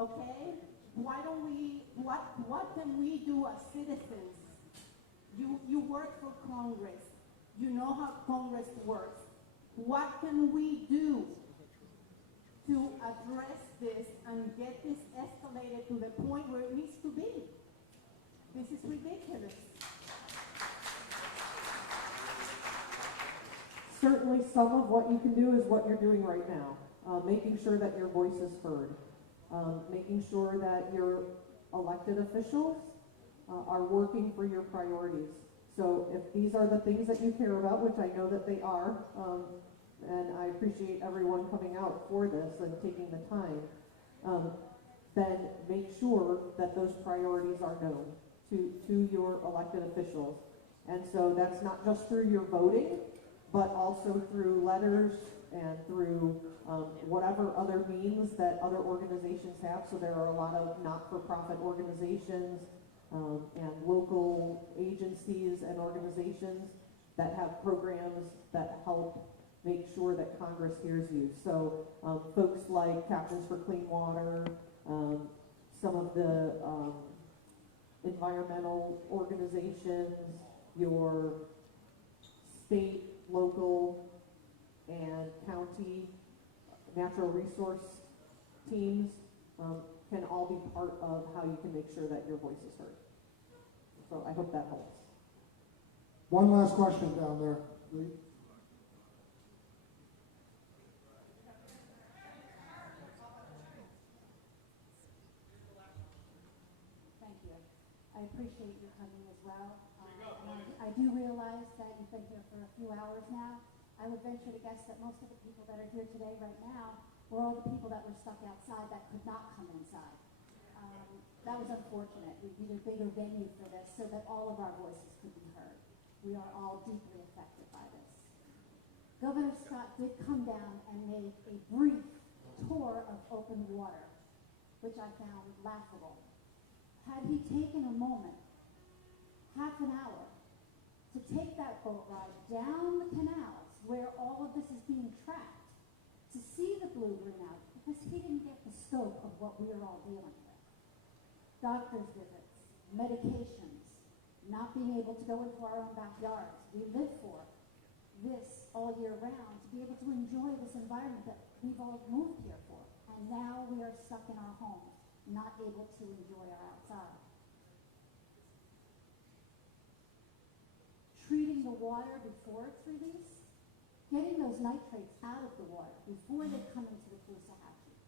Okay? Why don't we, what can we do as citizens? You work for Congress. You know how Congress works. What can we do to address this and get this escalated to the point where it needs to be? This is ridiculous. Certainly some of what you can do is what you're doing right now, making sure that your voice is heard, making sure that your elected officials are working for your priorities. So if these are the things that you care about, which I know that they are, and I appreciate everyone coming out for this and taking the time, then make sure that those priorities are known to your elected officials. And so that's not just through your voting, but also through letters and through whatever other means that other organizations have. So there are a lot of not-for-profit organizations and local agencies and organizations that have programs that help make sure that Congress hears you. So folks like Captains for Clean Water, some of the environmental organizations, your state, local, and county natural resource teams can all be part of how you can make sure that your voice is heard. So I hope that helps. One last question down there, Lee. Thank you. I appreciate your coming as well. I do realize that you've been here for a few hours now. I would venture to guess that most of the people that are here today right now were all the people that were stuck outside that could not come inside. That was unfortunate. We need a bigger venue for this so that all of our voices could be heard. We are all deeply affected by this. Governor Scott did come down and make a brief tour of open water, which I found laughable. Had he taken a moment, half an hour, to take that boat ride down the canals where all of this is being tracked, to see the blue-green algae, because he didn't get the scope of what we are all dealing with. Doctor's visits, medications, not being able to go into our own backyards. We live for this all year round, to be able to enjoy this environment that we've all moved here for. And now we are stuck in our homes, not able to enjoy our outside. Treating the water before it's released, getting those nitrates out of the water before they come into the Caloosahatchee.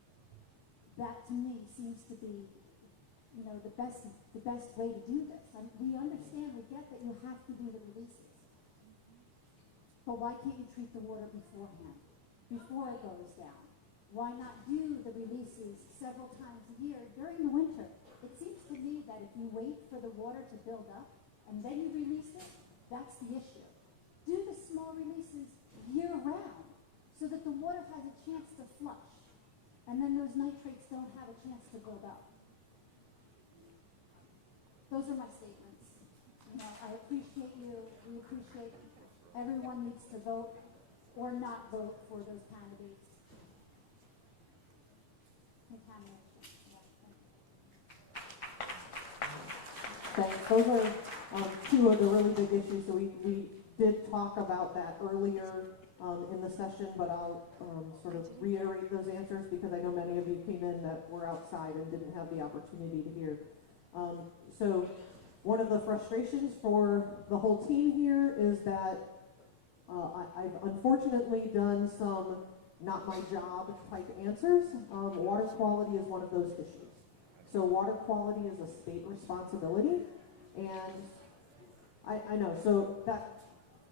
That to me seems to be, the best way to do this. And we understand, we get that you have to do the releases. But why can't you treat the water beforehand, before it goes down? Why not do the releases several times a year during the winter? It seems to me that if you wait for the water to build up and then you release it, that's the issue. Do the small releases year-round so that the water has a chance to flush, and then those nitrates don't have a chance to build up. Those are my statements. You know, I appreciate you. We appreciate everyone needs to vote or not vote for those candidates. Contamination. Thanks. Those are two of the really big issues. So we did talk about that earlier in the session, but I'll sort of reiterate those answers because I know many of you came in that were outside and didn't have the opportunity to hear. So one of the frustrations for the whole team here is that I've unfortunately done some not my job type answers. Water quality is one of those issues. So water quality is a state responsibility, and I know, so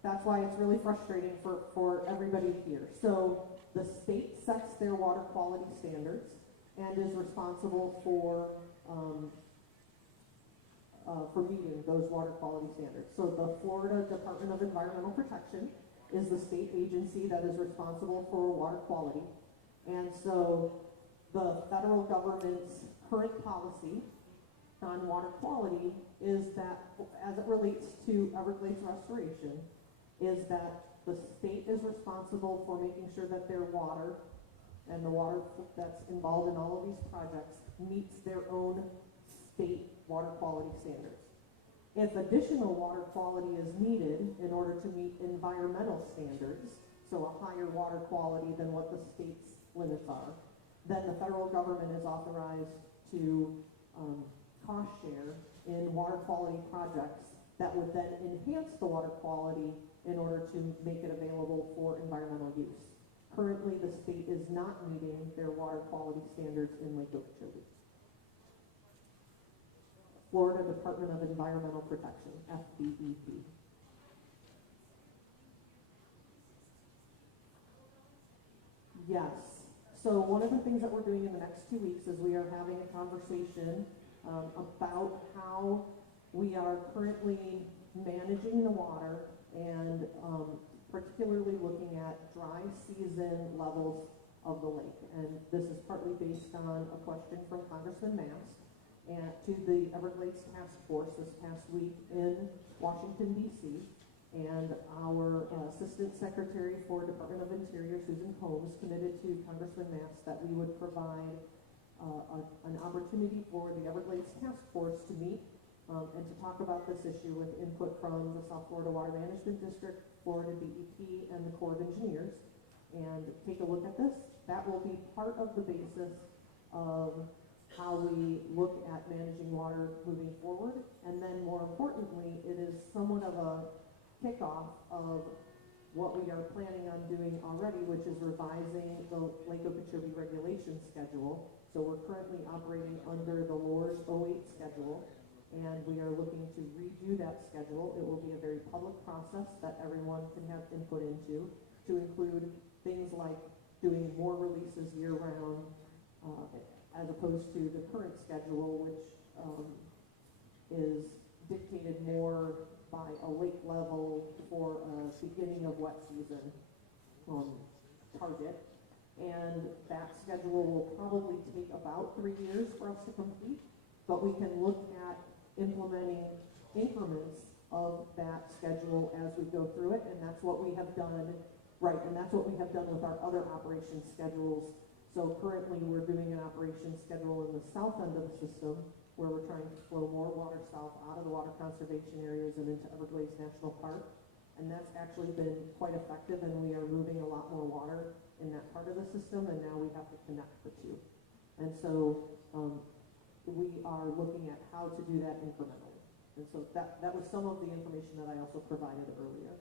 that's why it's really frustrating for everybody here. So the state sets their water quality standards and is responsible for meeting those water quality standards. So the Florida Department of Environmental Protection is the state agency that is responsible for water quality. And so the federal government's current policy on water quality is that, as it relates to Everglades restoration, is that the state is responsible for making sure that their water and the water that's involved in all of these projects meets their own state water quality standards. If additional water quality is needed in order to meet environmental standards, so a higher water quality than what the state's limits are, then the federal government is authorized to cost share in water quality projects that would then enhance the water quality in order to make it available for environmental use. Currently, the state is not meeting their water quality standards in Lake Okeechobee. Florida Department of Environmental Protection, FDEP. Yes. So one of the things that we're doing in the next 2 weeks is we are having a conversation about how we are currently managing the water and particularly looking at dry season levels of the lake. And this is partly based on a question from Congressman Mast and to the Everglades Task Force this past week in Washington, D.C. And our Assistant Secretary for Department of Interior, Susan Combs, committed to Congressman Mast that we would provide an opportunity for the Everglades Task Force to meet and to talk about this issue with input from the South Florida Water Management District, Florida DEP, and the Corps of Engineers, and take a look at this. That will be part of the basis of how we look at managing water moving forward. And then more importantly, it is somewhat of a kickoff of what we are planning on doing already, which is revising the Lake Okeechobee regulation schedule. So we're currently operating under the LOR's 08 schedule, and we are looking to redo that schedule. It will be a very public process that everyone can have input into, to include things like doing more releases year-round, as opposed to the current schedule, which is dictated more by a lake level for a beginning of wet season target. And that schedule will probably take about 3 years for us to complete, but we can look at implementing increments of that schedule as we go through it, and that's what we have done, right, and that's what we have done with our other operations schedules. So currently we're doing an operations schedule in the south end of the system where we're trying to flow more water south out of the water conservation areas and into Everglades National Park. And that's actually been quite effective, and we are moving a lot more water in that part of the system, and now we have to connect the two. And so we are looking at how to do that incrementally. And so that was some of the information that I also provided earlier.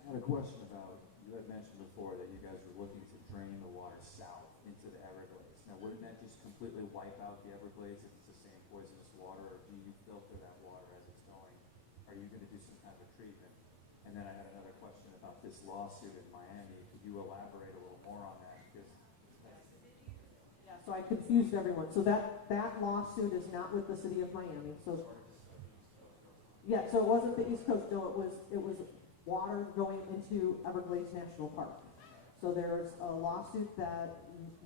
I had a question about, you had mentioned before that you guys were looking to drain the water south into the Everglades. Now, wouldn't that just completely wipe out the Everglades if it's the same poisonous water, or do you filter that water as it's going? Are you going to do some kind of a treatment. And then I had another question about this lawsuit in Miami. Could you elaborate a little more on that? Because Yeah, so I confused everyone. So that lawsuit is not with the city of Miami. So yeah, so it wasn't the East Coast. No, it was water going into Everglades National Park. So there's a lawsuit that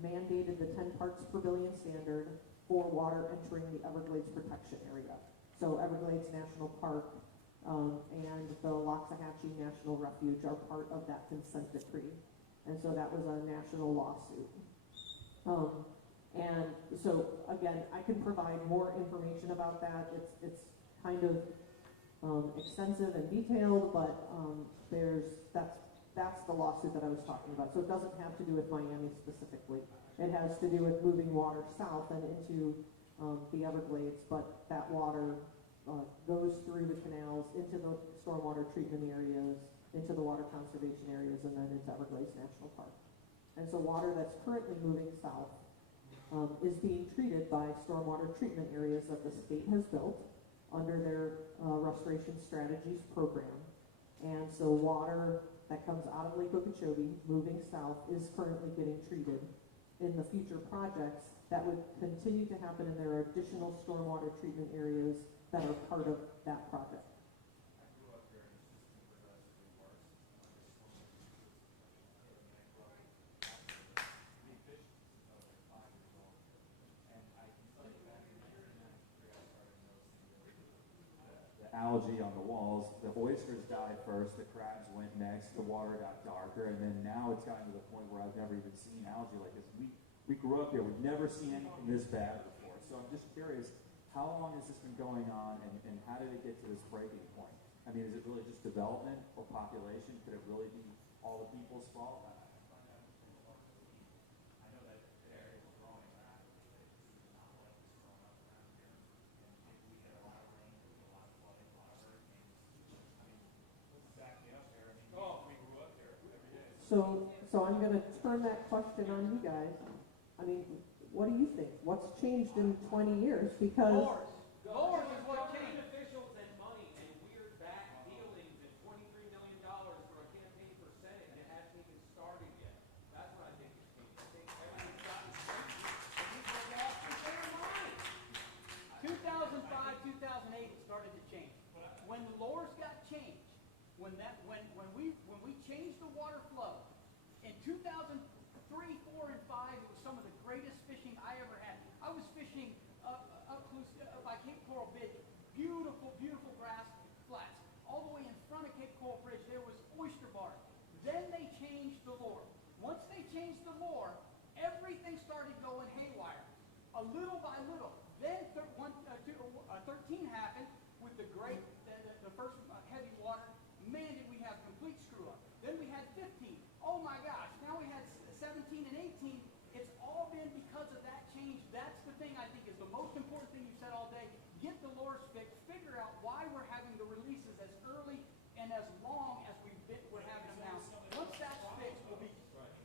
mandated the 10 parts per billion standard for water entering the Everglades protection area. So Everglades National Park and the Loxahatchee National Refuge are part of that consent decree. And so that was a national lawsuit. And so again, I can provide more information about that. It's kind of extensive and detailed, but that's the lawsuit that I was talking about. So it doesn't have to do with Miami specifically. It has to do with moving water south and into the Everglades, but that water goes through the canals, into the stormwater treatment areas, into the water conservation areas, and then into Everglades National Park. And so water that's currently moving south is being treated by stormwater treatment areas that the state has built under their Restoration Strategies program. And so water that comes out of Lake Okeechobee moving south is currently getting treated. In the future projects, that would continue to happen, and there are additional stormwater treatment areas that are part of that project. algae on the walls. The oysters died first, the crabs went next, the water got darker, and then now it's gotten to the point where I've never even seen algae like this. We grew up here, we've never seen anything this bad before. So I'm just curious, how long has this been going on, and how did it get to this breaking point? I mean, is it really just development or population? Could it really be all the people's fault? So I'm going to turn that question on you guys. I mean, what do you think? What's changed in 20 years? Because Lord is what changed. Officials and money and weird back dealings and $23 million for a campaign for Senate that hasn't even started yet. That's what I think is changed. I think everything's gotten crazy and people have lost their mind. 2005, 2008, it started to change. When the laws got changed, when we changed the water flow, in 2003, 4, and 5, it was some of the greatest fishing I ever had. I was fishing up close by Cape Coral Bridge, beautiful, beautiful grass flats. All the way in front of Cape Coral Bridge, there was oyster bars. Then they changed the lure. Once they changed the lure, everything started going haywire, a little by little. Then 13 happened with the first heavy water. Man, did we have complete screw up. Then we had 15. Oh my gosh, now we had 17 and 18. It's all been because of that change. That's the thing I think is the most important thing you said all day. Get the lures fixed. Figure out why we're having the releases as early and as long as we're having them now. Once that's fixed, we'll be...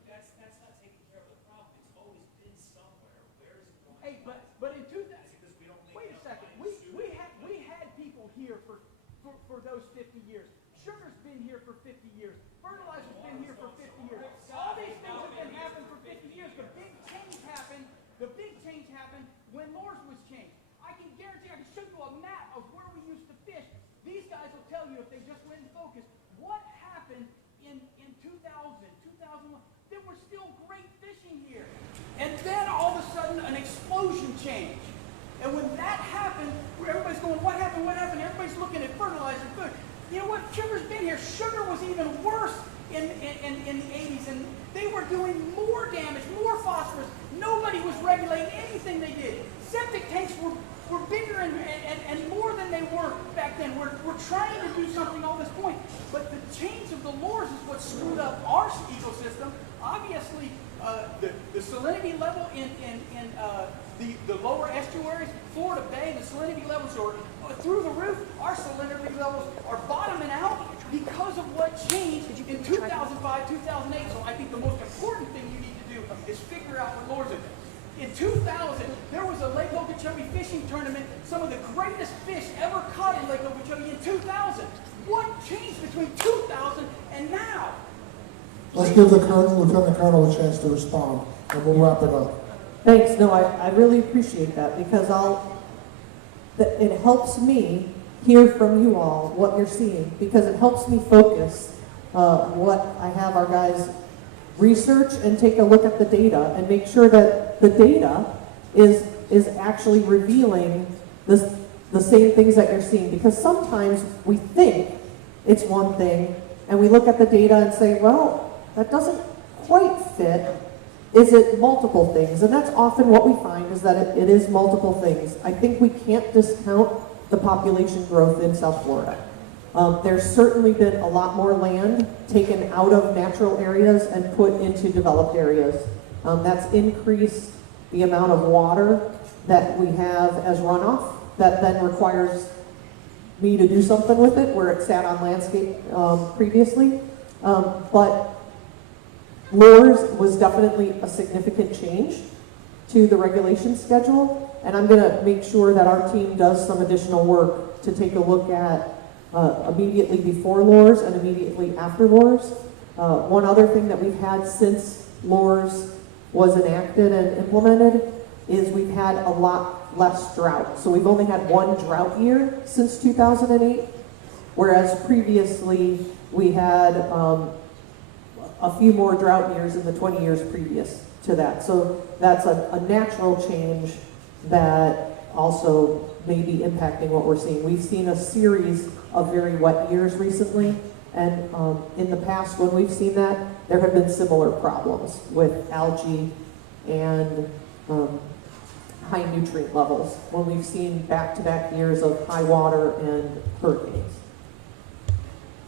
That's not taking care of the problem. It's always been somewhere. Where is it going? Hey, but in 2000... Wait a second. We had people here for those 50 years. Sugar's been here for 50 years. Fertilizer's been here for 50 years. All these things have been happening for 50 years. The big change happened when Lures was changed. I can guarantee, I can show you a map of where we used to fish. These guys will tell you if they just went and focused. What happened in 2000, 2001? There was still great fishing here. And then all of a sudden, an explosion changed. And when that happened, everybody's going, what happened, what happened? Everybody's looking at fertilizer food. You know what? Sugar's been here. Sugar was even worse in the 80s, and they were doing more damage, more phosphorus. Nobody was regulating anything they did. Septic tanks were bigger and more than they were back then. We're trying to do something all this point, but the change of the lures is what screwed up our ecosystem. Obviously, the salinity level in the lower estuaries, Florida Bay, the salinity levels are through the roof. Our salinity levels are bottoming out because of what changed in 2005, 2008. So I think the most important thing you need to do is figure out what lures are. In 2000, there was a Lake Okeechobee fishing tournament some of the greatest fish ever caught in Lake Okeechobee in 2000. What changed between 2000 and now? Let's give the Lieutenant Colonel a chance to respond, and we'll wrap it up. Thanks. No, I really appreciate that because it helps me hear from you all what you're seeing because it helps me focus what I have our guys research and take a look at the data and make sure that the data is actually revealing the same things that you're seeing because sometimes we think it's one thing and we look at the data and say, well, that doesn't quite fit. Is it multiple things? And that's often what we find is that it is multiple things. I think we can't discount the population growth in South Florida. There's certainly been a lot more land taken out of natural areas and put into developed areas. That's increased the amount of water that we have as runoff that then requires me to do something with it where it sat on landscape previously. But lures was definitely a significant change to the regulation schedule, and I'm going to make sure that our team does some additional work to take a look at immediately before lures and immediately after lures. One other thing that we've had since lures was enacted and implemented is we've had a lot less drought. So we've only had one drought year since 2008, whereas previously we had a few more drought years in the 20 years previous to that. So that's a natural change that also may be impacting what we're seeing. We've seen a series of very wet years recently, and in the past when we've seen that, there have been similar problems with algae and high nutrient levels when we've seen back-to-back years of high water and hurricanes.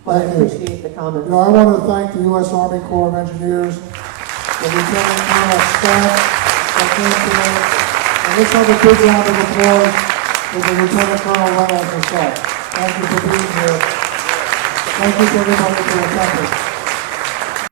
But I appreciate the comments. You know, I want to thank the U.S. Army Corps of Engineers, the Lieutenant Colonel staff that came today, and let's have a big round of applause for the Lieutenant Colonel Reynolds herself. Thank you for being here. Thank you to everybody for attending.